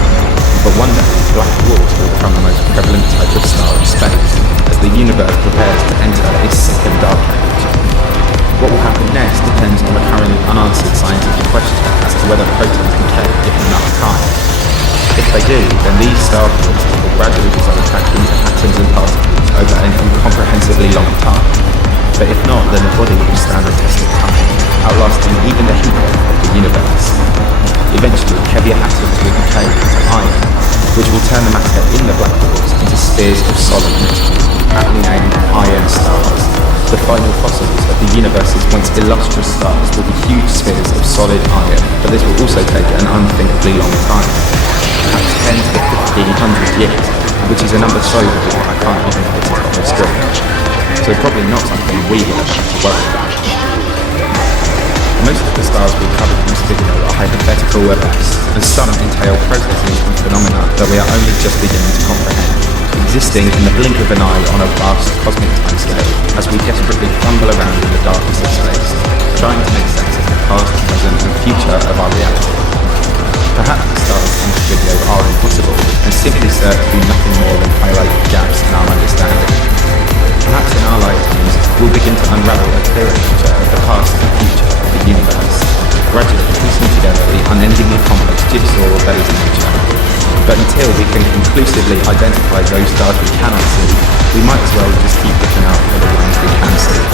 But one day, black dwarfs will become the most prevalent type of star in space, as the universe prepares to enter its second dark age. What will happen next depends on the currently unanswered scientific question as to whether protons decay given enough time. If they do, then these star forms will gradually dissolve back into atoms and particles over an incomprehensibly long time. But if not, then the body will stand the test of time, outlasting even the heat death of the universe. Eventually, heavier atoms will decay into iron, which will turn the matter in the black dwarfs into spheres of solid metal, aptly named iron stars. The final fossils of the universe's once illustrious stars will be huge spheres of solid iron, but this will also take an unthinkably long time, perhaps 10 to 1500 years, which is a number so big I can't even put it on the screen. So probably not something we will have to worry about. Most of the stars we covered in this video are hypothetical at best, and some entail processes and phenomena that we are only just beginning to comprehend, existing in the blink of an eye on a vast cosmic timescale as we desperately fumble around in the darkness of space, trying to make sense of the past, present and future of our reality. Perhaps the stars in this video are impossible and simply serve to do nothing more than highlight gaps in our understanding. Perhaps in our lifetimes, we'll begin to unravel a clearer picture of the past and future of the universe, gradually piecing together the unendingly complex jigsaw that is nature. But until we can conclusively identify those stars we cannot see, we might as well just keep looking out for the ones we can see.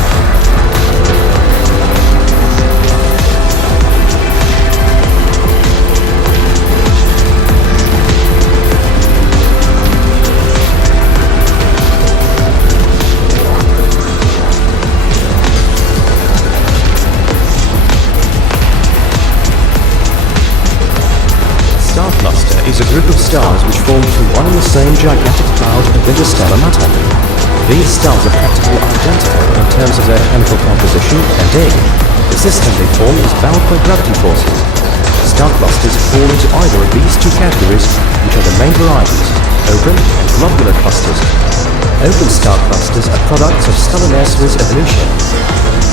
Is a group of stars which form from one and the same gigantic cloud of interstellar matter. These stars are practically identical in terms of their chemical composition and age. The system they form is bound by gravity forces. Star clusters fall into either of these two categories, which are the main varieties, open and globular clusters. Open star clusters are products of stellar nursery's evolution.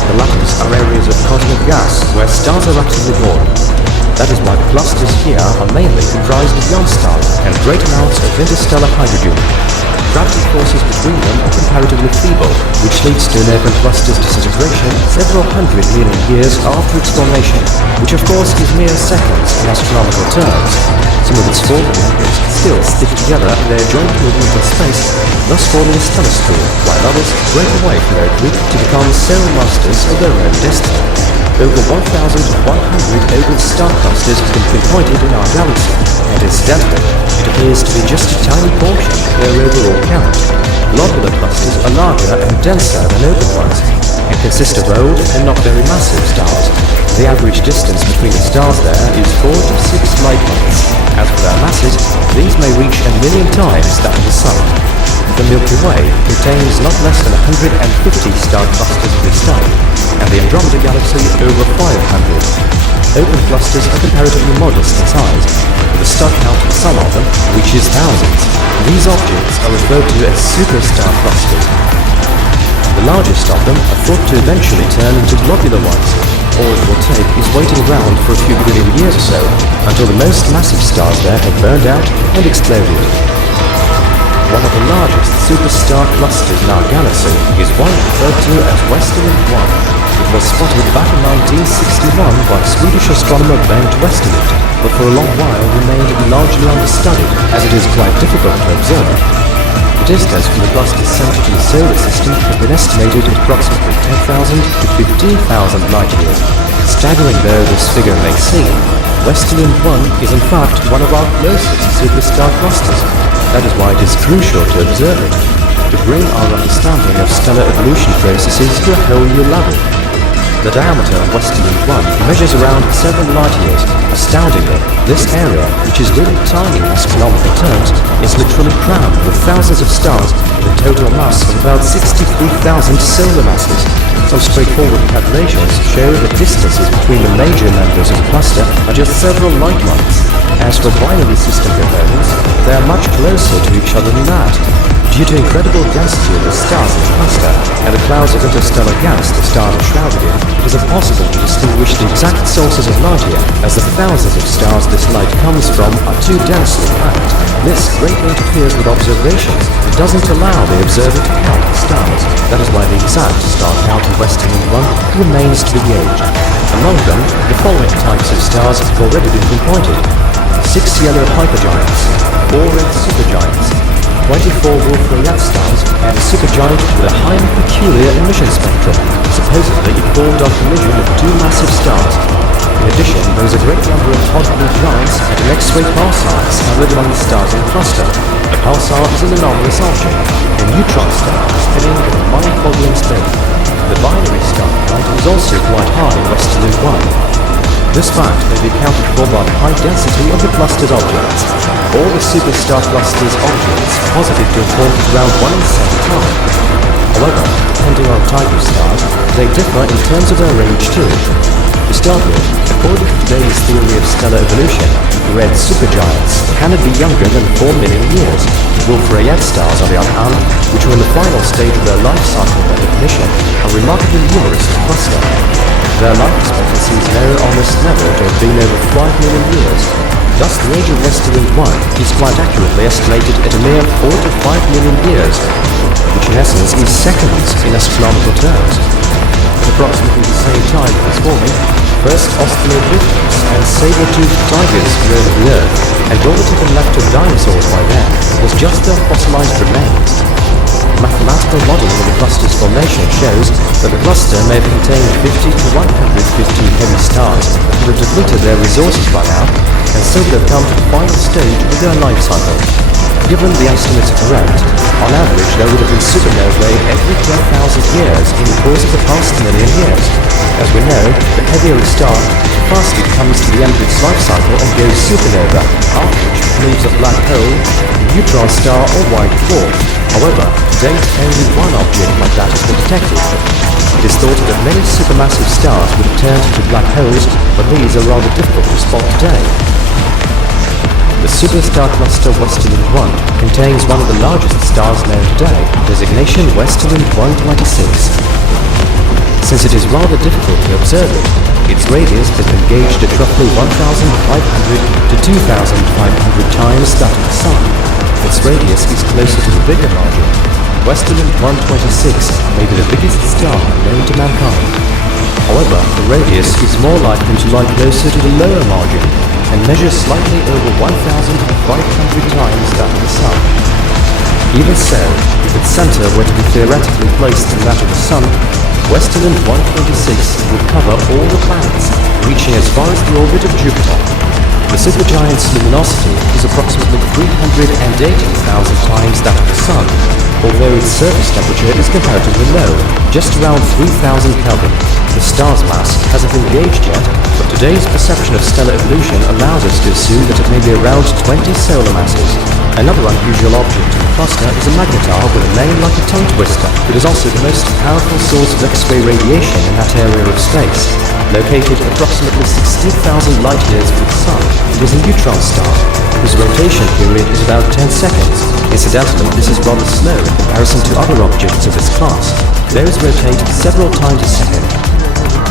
The latter are areas of cosmic gas where stars are actively born. That is why the clusters here are mainly comprised of young stars and great amounts of interstellar hydrogen. Gravity forces between them are comparatively feeble, which leads to an open cluster's disintegration several hundred million years after its formation, which of course is mere seconds in astronomical terms. Some of its former members still stick together in their joint movement of space, thus forming a stellar stream, while others break away from their group to become sole masters of their own destiny. Over 1,100 open star clusters have been pinpointed in our galaxy, and incidentally, it appears to be just a tiny portion of their overall count. Globular clusters are larger and denser than open ones, and consist of old and not very massive stars. The average distance between the stars there is 4 to 6 light months. As for their masses, these may reach 1 million times that of the Sun. The Milky Way contains not less than 150 star clusters of this type, and the Andromeda Galaxy over 500. Open clusters are comparatively modest in size, but the star count of some of them reaches thousands. These objects are referred to as superstar clusters. The largest of them are thought to eventually turn into globular ones. All it will take is waiting around for a few billion years or so, until the most massive stars there have burned out and exploded. One of the largest superstar clusters in our galaxy is one referred to as Westerlund 1. It was spotted back in 1961 by Swedish astronomer Bengt Westerlund, but for a long while remained largely understudied, as it is quite difficult to observe. The distance from the cluster's center to the solar system has been estimated at approximately 10,000 to 15,000 light-years. Staggering though this figure may seem, Westerlund 1 is in fact one of our closest superstar clusters. That is why it is crucial to observe it, to bring our understanding of stellar evolution processes to a whole new level. The diameter of Westerlund 1 measures around 7 light-years. Astoundingly, this area, which is really tiny in astronomical terms, is literally crammed with thousands of stars with a total mass of about 63,000 solar masses. Some straightforward calculations show that distances between the major members of the cluster are just several light-months. As for binary system components, they are much closer to each other than that. Due to incredible density of the stars in the cluster and the clouds of interstellar gas the stars are shrouded in, it is impossible to distinguish the exact sources of light here, as the thousands of stars this light comes from are too densely packed. This greatly interferes with observations and doesn't allow the observer to count the stars. That is why the exact star count in Westerlund 1 remains to be gauged. Among them, the following types of stars have already been pinpointed: 6 yellow hypergiants, 4 red supergiants, 24 Wolf-Rayet stars, and a supergiant with a highly peculiar emission spectrum. Supposedly it formed on collision of 2 massive stars. In addition, there is a great number of hot blue giants and an X-ray pulsar scattered among the stars in the cluster. A pulsar is an anomalous object. A neutron star is spinning at a mind-boggling speed. The binary star count is also quite high in Westerlund 1. This fact may be accounted for by the high density of the cluster's objects. All the superstar cluster's objects are posited to have formed around 1 in 7 time. However, depending on type of stars, they differ in terms of their age too. To start with, according to today's theory of stellar evolution, the red supergiants cannot be younger than 4 million years. Wolf-Rayet stars, on the other hand, which are in the final stage of their life cycle by definition, are remarkably numerous to cluster. Their life expectancy is known almost never to have been over 5 million years. Thus, the age of Westerlund 1 is quite accurately estimated at a mere 4 to 5 million years, which in essence is seconds in astronomical terms. At approximately the same time it was forming, first australopithecus and saber-toothed tigers roamed the Earth, and all that had been left of dinosaurs by then was just their fossilized remains. Mathematical modeling of the cluster's formation shows that the cluster may have contained 50 to 150 heavy stars that have depleted their resources by now, and so would have come to the final stage of their life cycle. Given the estimates are correct, on average there would have been supernovae every 10,000 years in the course of the past million years. As we know, the heavier a star, the faster it comes to the end of its life cycle and goes supernova, after which it leaves a black hole, a neutron star or white dwarf. However, to date only one object like that has been detected. It is thought that many supermassive stars would have turned into black holes, but these are rather difficult to spot today. The superstar cluster Westerlund 1 contains one of the largest stars known today, designation Westerlund 126. Since it is rather difficult to observe it, its radius has been gauged at roughly 1,500 to 2,500 times that of the Sun. Its radius is closer to the bigger margin. Westerlund 126 may be the biggest star known to mankind. However, the radius is more likely to lie closer to the lower margin and measures slightly over 1,500 times that of the Sun. Even so, if its center were to be theoretically placed in that of the Sun, Westerlund 126 would cover all the planets, reaching as far as the orbit of Jupiter. The supergiant's luminosity is approximately 380,000 times that of the Sun, although its surface temperature is comparatively low, just around 3,000 Kelvin. The star's mass hasn't been gauged yet, but today's perception of stellar evolution allows us to assume that it may be around 20 solar masses. Another unusual object in the cluster is a Magnetar with a name like a tongue twister. It is also the most powerful source of X-ray radiation in that area of space. Located approximately 60,000 light-years from the Sun, it is a neutron star, whose rotation period is about 10 seconds. Incidentally, this is rather slow in comparison to other objects of this class. Those rotate several times a second.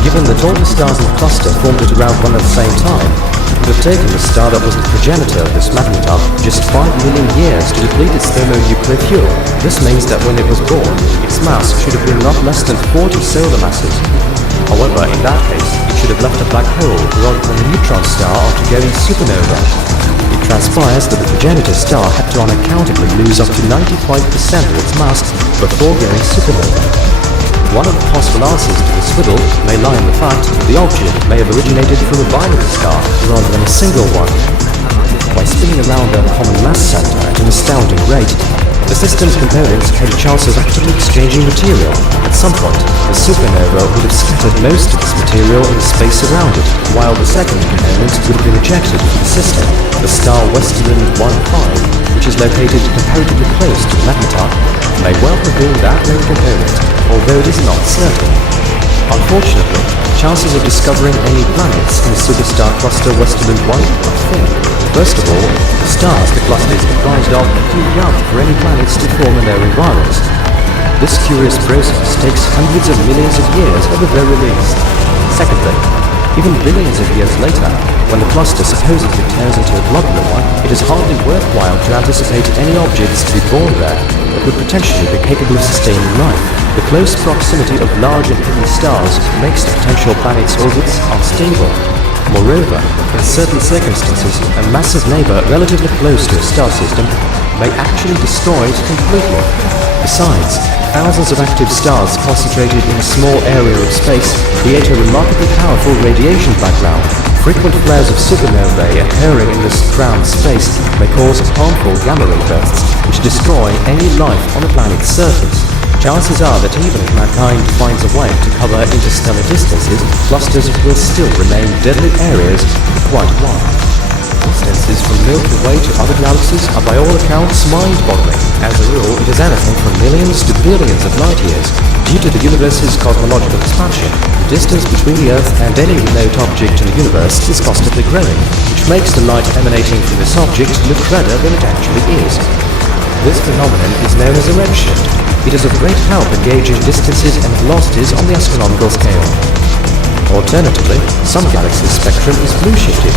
Given that all the stars in the cluster formed at around one at the same time, it would have taken the star that was the progenitor of this Magnetar just 5 million years to deplete its thermonuclear fuel. This means that when it was born, its mass should have been not less than 40 solar masses. However, in that case, it should have left a black hole rather than a neutron star after going supernova. It transpires that the progenitor star had to unaccountably lose up to 95% of its mass before going supernova. One of the possible answers to this riddle may lie in the fact that the object may have originated from a binary star rather than a single one. By spinning around their common mass center at an astounding rate, the system's components had a chance of actively exchanging material. At some point, the supernova would have scattered most of this material in the space around it, while the second component would have been ejected from the system. The star Westerland 1.5, which is located comparatively close to Magnetar, may well have been that main component, although it is not certain. Unfortunately, chances of discovering any planets in the superstar cluster Westerland 1 are thin. First of all, the stars the cluster is comprised of are too young for any planets to form in their environs. This curious process takes hundreds of millions of years at the very least. Secondly, even billions of years later, when the cluster supposedly turns into a globular one, it is hardly worthwhile to anticipate any objects to be born there that would potentially be capable of sustaining life. The close proximity of large and heavy stars makes the potential planet's orbits unstable. Moreover, in certain circumstances, a massive neighbor relatively close to a star system may actually destroy it completely. Besides, thousands of active stars concentrated in a small area of space create a remarkably powerful radiation background. Frequent flares of supernovae occurring in this crowned space may cause harmful gamma ray bursts, which destroy any life on the planet's surface. Chances are that even if mankind finds a way to cover interstellar distances, clusters will still remain deadly areas for quite a while. Distances from Milky Way to other galaxies are by all accounts mind-boggling. As a rule, it is anything from millions to billions of light years. Due to the universe's cosmological expansion, the distance between the Earth and any remote object in the universe is constantly growing, which makes the light emanating from this object look redder than it actually is. This phenomenon is known as a redshift. It is of great help in gauging distances and velocities on the astronomical scale. Alternatively, some galaxies' spectrum is blue-shifted,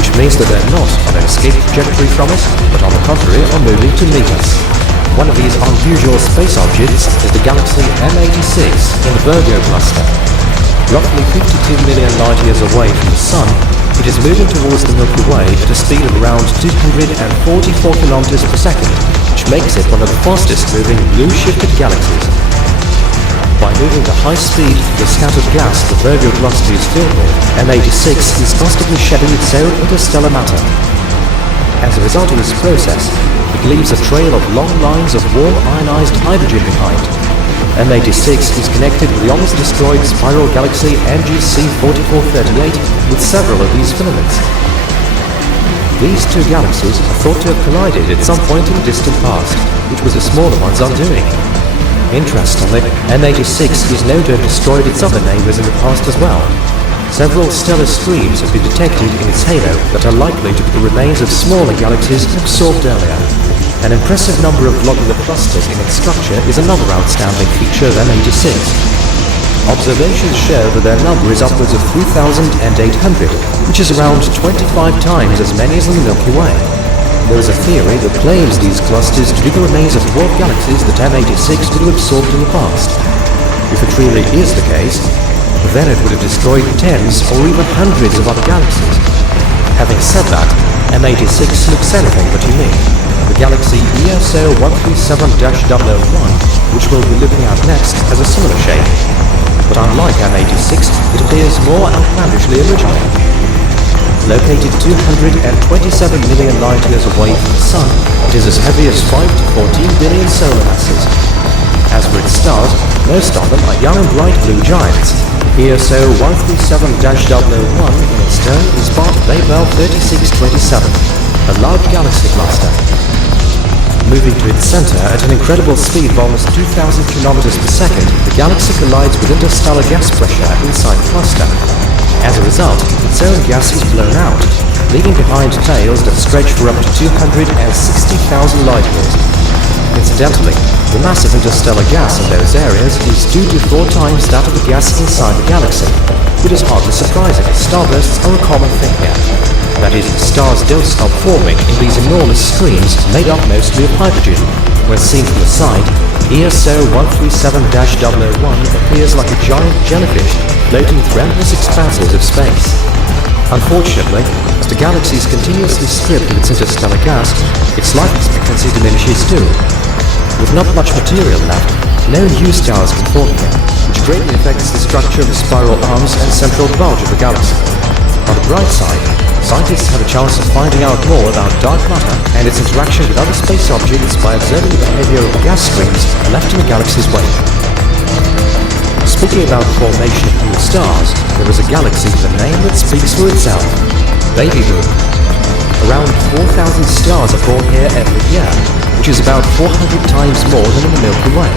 which means that they're not on an escape trajectory from us, but on the contrary are moving to meet us. One of these unusual space objects is the galaxy M86 in the Virgo cluster. Roughly 52 million light-years away from the Sun, it is moving towards the Milky Way at a speed of around 244 kilometers per second, which makes it one of the fastest-moving blue-shifted galaxies. By moving to high speed through the scattered gas the Virgo cluster is filled with, M86 is constantly shedding its own interstellar matter. As a result of this process, it leaves a trail of long lines of warm ionized hydrogen behind. M86 is connected with the almost destroyed spiral galaxy NGC 4438 with several of these filaments. These two galaxies are thought to have collided at some point in the distant past, which was the smaller one's undoing. Interestingly, M86 is known to have destroyed its other neighbors in the past as well. Several stellar streams have been detected in its halo that are likely to be the remains of smaller galaxies absorbed earlier. An impressive number of globular clusters in its structure is another outstanding feature of M86. Observations show that their number is upwards of 3,800, which is around 25 times as many as in the Milky Way. There is a theory that claims these clusters to be the remains of dwarf galaxies that M86 would have absorbed in the past. If it really is the case, then it would have destroyed tens or even hundreds of other galaxies. Having said that, M86 looks anything but unique. The galaxy ESO 137-001, which we'll be looking at next, has a similar shape. But unlike M86, it appears more outlandishly original. Located 227 million light-years away from the Sun, it is as heavy as 5 to 14 billion solar masses. As for its stars, most of them are young and bright blue giants. ESO 137-001 in its turn is part of Babel 3627, a large galaxy cluster. Moving to its center at an incredible speed of almost 2,000 kilometers per second, the galaxy collides with interstellar gas pressure inside the cluster. As a result, its own gas is blown out, leaving behind tails that stretch for up to 260,000 light-years. Incidentally, the massive interstellar gas in those areas is 2 to 4 times that of the gas inside the galaxy, which is hardly surprising as starbursts are a common thing here. That is, stars don't stop forming in these enormous streams made up mostly of hydrogen. When seen from the side, ESO 137-001 appears like a giant jellyfish floating through endless expanses of space. Unfortunately, as the galaxy is continuously stripped of its interstellar gas, its life expectancy diminishes too. With not much material left, no new stars can form here, which greatly affects the structure of the spiral arms and central bulge of the galaxy. On the bright side, scientists have a chance of finding out more about dark matter and its interaction with other space objects by observing the behavior of gas streams left in the galaxy's wake. Speaking about the formation of new stars, there is a galaxy with a name that speaks for itself: Baby Boom. Around 4,000 stars are born here every year, which is about 400 times more than in the Milky Way.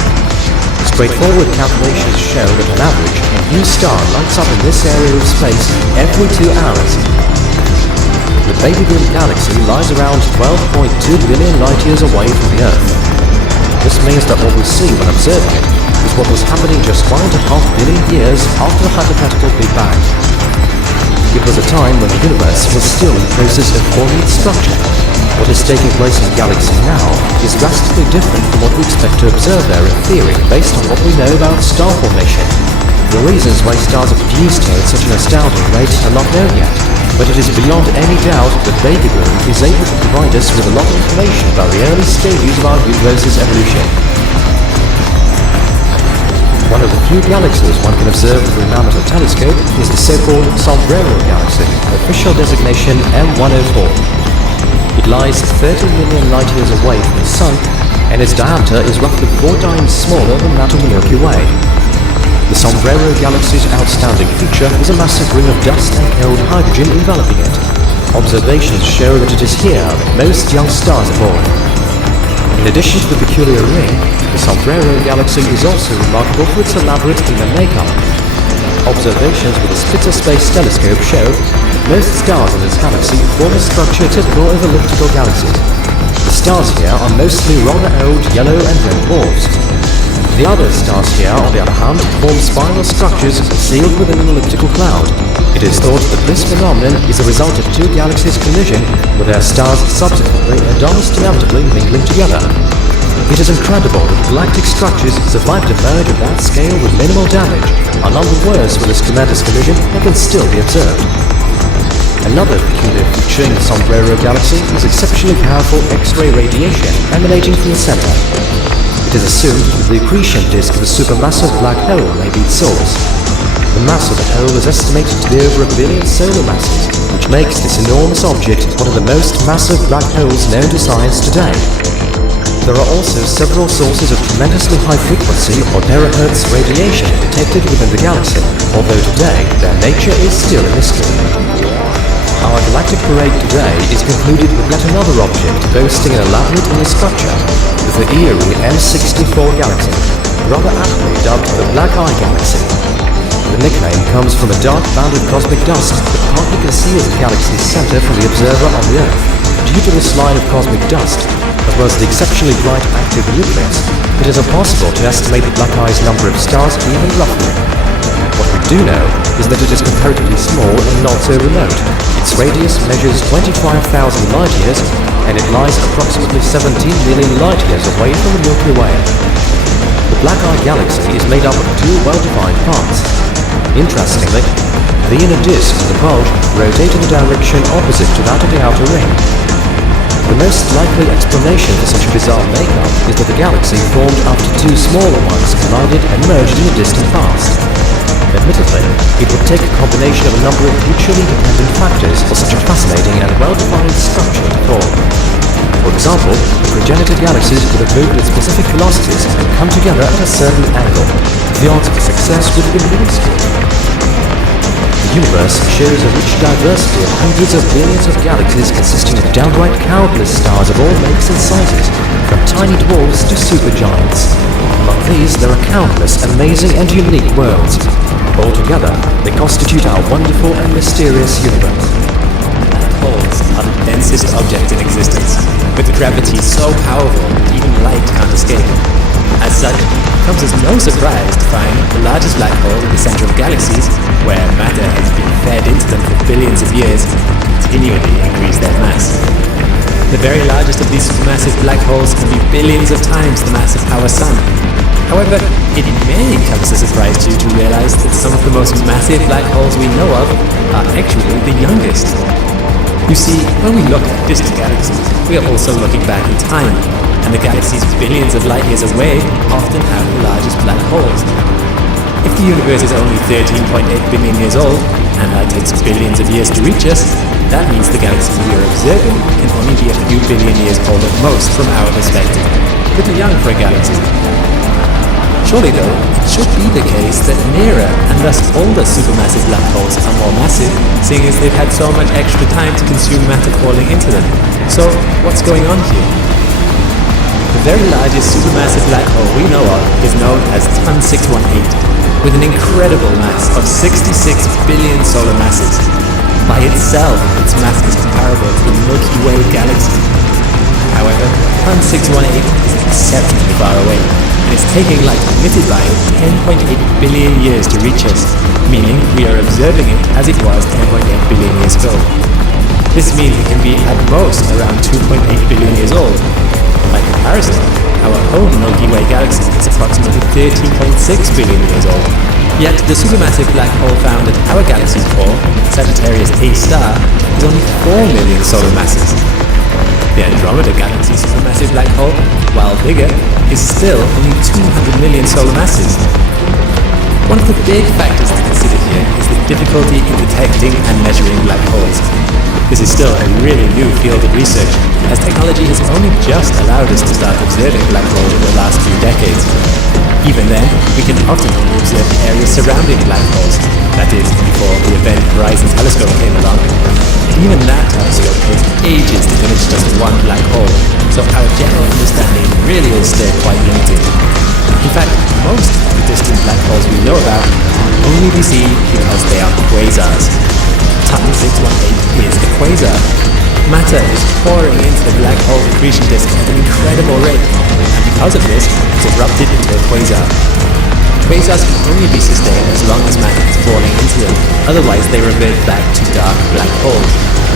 Straightforward calculations show that on average, a new star lights up in this area of space every 2 hours. The Baby Boom galaxy lies around 12.2 billion light-years away from the Earth. This means that what we see when observing it is what was happening just 1.5 billion years after the hypothetical Big Bang. It was a time when the universe was still in the process of forming its structure. What is taking place in the galaxy now is drastically different from what we expect to observe there in theory, based on what we know about star formation. The reasons why stars are produced here at such an astounding rate are not known yet, but it is beyond any doubt that Baby Boom is able to provide us with a lot of information about the early stages of our universe's evolution. One of the few galaxies one can observe through an amateur telescope is the so-called Sombrero Galaxy, official designation M104. It lies 30 million light-years away from the Sun, and its diameter is roughly 4 times smaller than that of the Milky Way. The Sombrero Galaxy's outstanding feature is a massive ring of dust and cold hydrogen enveloping it. Observations show that it is here that most young stars are born. In addition to the peculiar ring, the Sombrero Galaxy is also remarkable for its elaborate inner makeup. Observations with the Spitzer Space Telescope show that most stars in this galaxy form a structure typical of elliptical galaxies. The stars here are mostly rather old yellow and red dwarfs. The other stars here, on the other hand, form spiral structures sealed within an elliptical cloud. It is thought that this phenomenon is a result of two galaxies' collision, with their stars subsequently and almost inevitably mingling together. It is incredible that galactic structures survived a merge of that scale with minimal damage, and none the worse for this tremendous collision that can still be observed. Another peculiar feature in the Sombrero Galaxy is exceptionally powerful X-ray radiation emanating from the center. It is assumed that the accretion disk of a supermassive black hole may be its source. The mass of the hole is estimated to be over 1 billion solar masses, which makes this enormous object one of the most massive black holes known to science today. There are also several sources of tremendously high frequency or terahertz radiation detected within the galaxy, although today their nature is still a mystery. Our galactic parade today is concluded with yet another object boasting an elaborate inner structure, the eerie M64 galaxy, rather aptly dubbed the Black Eye Galaxy. The nickname comes from a dark band of cosmic dust that partly conceals the galaxy's center from the observer on the Earth. Due to this line of cosmic dust, as well as the exceptionally bright active nucleus, it is impossible to estimate the Black Eye's number of stars even roughly. What we do know is that it is comparatively small and not so remote. Its radius measures 25,000 light-years, and it lies approximately 17 million light-years away from the Milky Way. The Black Eye Galaxy is made up of two well-defined parts. Interestingly, the inner disk and the bulge rotate in a direction opposite to that of the outer ring. The most likely explanation for such a bizarre makeup is that the galaxy formed after two smaller ones collided and merged in the distant past. Admittedly, it would take a combination of a number of mutually dependent factors for such a fascinating and well-defined structure to form. For example, the progenitor galaxies would have moved at specific velocities and come together at a certain angle. The odds of success would have been minuscule. The universe shows a rich diversity of hundreds of billions of galaxies consisting of downright countless stars of all makes and sizes, from tiny dwarfs to supergiants. Among these, there are countless amazing and unique worlds. Altogether, they constitute our wonderful and mysterious universe. Black holes are the densest object in existence, with gravity so powerful that even light can't escape. As such, it comes as no surprise to find the largest black hole in the center of galaxies, where matter has been fed into them for billions of years, continually increase their mass. The very largest of these supermassive black holes can be billions of times the mass of our Sun. However, it may come as a surprise to you to realize that some of the most massive black holes we know of are actually the youngest. You see, when we look at distant galaxies, we are also looking back in time, and the galaxies billions of light years away often have the largest black holes. If the universe is only 13.8 billion years old, and light takes billions of years to reach us, that means the galaxy we are observing can only be a few billion years old at most from our perspective. Pretty young for a galaxy. Surely though, it should be the case that nearer and thus older supermassive black holes are more massive, seeing as they've had so much extra time to consume matter falling into them. So, what's going on here? The very largest supermassive black hole we know of is known as TON 618, with an incredible mass of 66 billion solar masses. By itself, its mass is comparable to the Milky Way Galaxy. However, TON 618 is exceptionally far away, and it's taking light emitted by it 10.8 billion years to reach us, meaning we are observing it as it was 10.8 billion years ago. This means it can be at most around 2.8 billion years old. By comparison, our own Milky Way Galaxy is approximately 13.6 billion years old. Yet the supermassive black hole found at our galaxy's core, Sagittarius A star, is only 4 million solar masses. The Andromeda Galaxy supermassive black hole, while bigger, is still only 200 million solar masses. One of the big factors to consider here is the difficulty in detecting and measuring black holes. This is still a really new field of research, as technology has only just allowed us to start observing black holes in the last few decades. Even then, we can often only observe the areas surrounding black holes, that is, before the Event Horizon Telescope came along. And even that telescope takes ages to finish just one black hole, so our general understanding really is still quite limited. In fact, most of the distant black holes we know about can only be seen because they are quasars. TON 618 is a quasar. Matter is pouring into the black hole accretion disk at an incredible rate, and because of this, it's erupted into a quasar. Quasars can only be sustained as long as matter is falling into them, otherwise they revert back to dark black holes.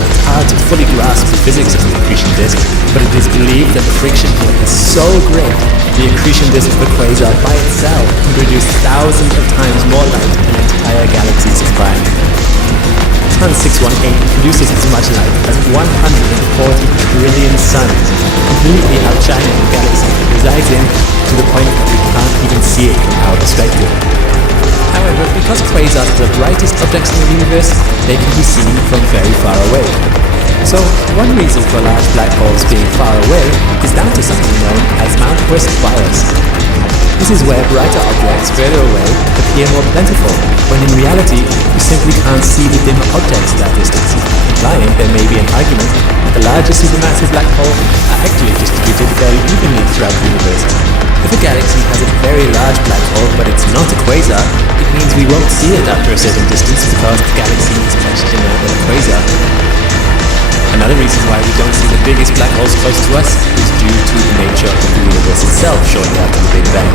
It's hard to fully grasp the physics of the accretion disk, but it is believed that the friction here is so great, the accretion disk of a quasar by itself can produce thousands of times more light than entire galaxies combined. TON 618 produces as much light as 140 trillion suns, completely outshining the galaxy it resides in, to the point that we can't even see it from our perspective. However, because quasars are the brightest objects in the universe, they can be seen from very far away. So, one reason for large black holes being far away is down to something known as Mount West bias. This is where brighter objects further away appear more plentiful, when in reality, we simply can't see the dimmer objects at that distance, implying there may be an argument that the largest supermassive black hole are actually distributed fairly evenly throughout the universe. If a galaxy has a very large black hole but it's not a quasar, it means we won't see it after a certain distance because the galaxy is much dimmer than a quasar. Another reason why we don't see the biggest black holes close to us is due to the nature of the universe itself shortly after the Big Bang.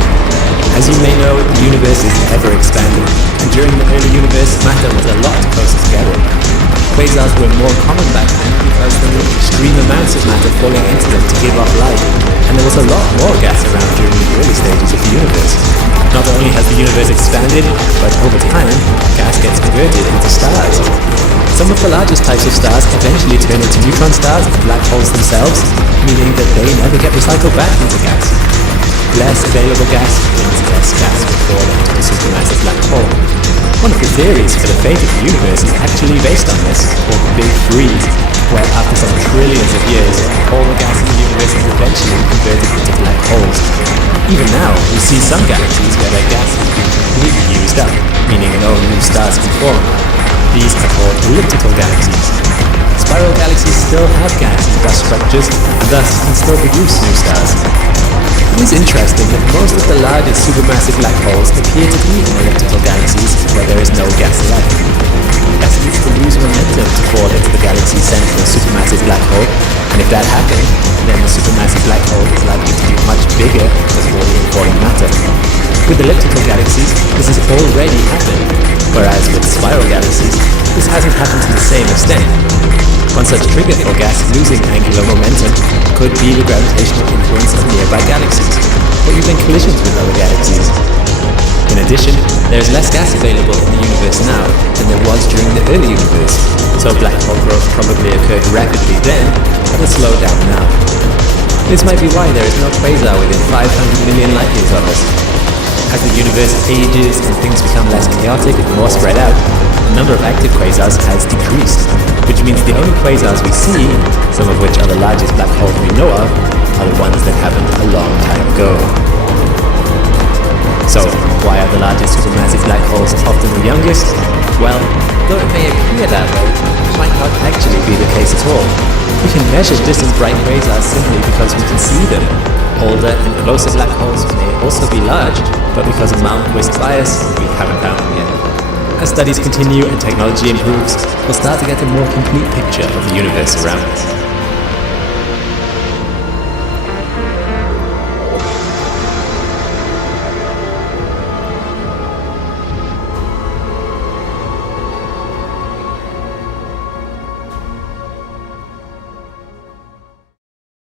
As you may know, the universe is ever expanding, and during the early universe, matter was a lot closer together. Quasars were more common back then because there were extreme amounts of matter falling into them to give off light, and there was a lot more gas around during the early stages of the universe. Not only has the universe expanded, but over time, gas gets converted into stars. Some of the largest types of stars eventually turn into neutron stars and black holes themselves, meaning that they never get recycled back into gas. Less available gas means less gas will fall into the supermassive black hole. One of the theories for the fate of the universe is actually based on this, called the Big Freeze, where after some trillions of years, all the gas in the universe is eventually converted into black holes. Even now, we see some galaxies where their gas has been completely used up, meaning no new stars can form. These are called elliptical galaxies. Spiral galaxies still have gas and dust structures, and thus can still produce new stars. It is interesting that most of the largest supermassive black holes appear to be in elliptical galaxies where there is no gas left. Gas needs to lose momentum to fall into the galaxy's central supermassive black hole, and if that happens, then the supermassive black hole is likely to be much bigger as volume falling matter. With elliptical galaxies, this has already happened, whereas with spiral galaxies, this hasn't happened to the same extent. One such trigger for gas losing angular momentum could be the gravitational influence of nearby galaxies. or even collisions with other galaxies. In addition, there is less gas available in the universe now than there was during the early universe, so black hole growth probably occurred rapidly then, but will slow down now. This might be why there is no quasar within 500 million light years of us. As the universe ages and things become less chaotic and more spread out, the number of active quasars has decreased, which means the only quasars we see, some of which are the largest black holes we know of, are the ones that happened a long time ago. So, why are the largest supermassive black holes often the youngest? Well, though it may appear that way, it might not actually be the case at all. We can measure distant bright quasars simply because we can see them. Older and closer black holes may also be large, but because of Malmquist bias, we haven't found them yet. As studies continue and technology improves, we'll start to get a more complete picture of the universe around us.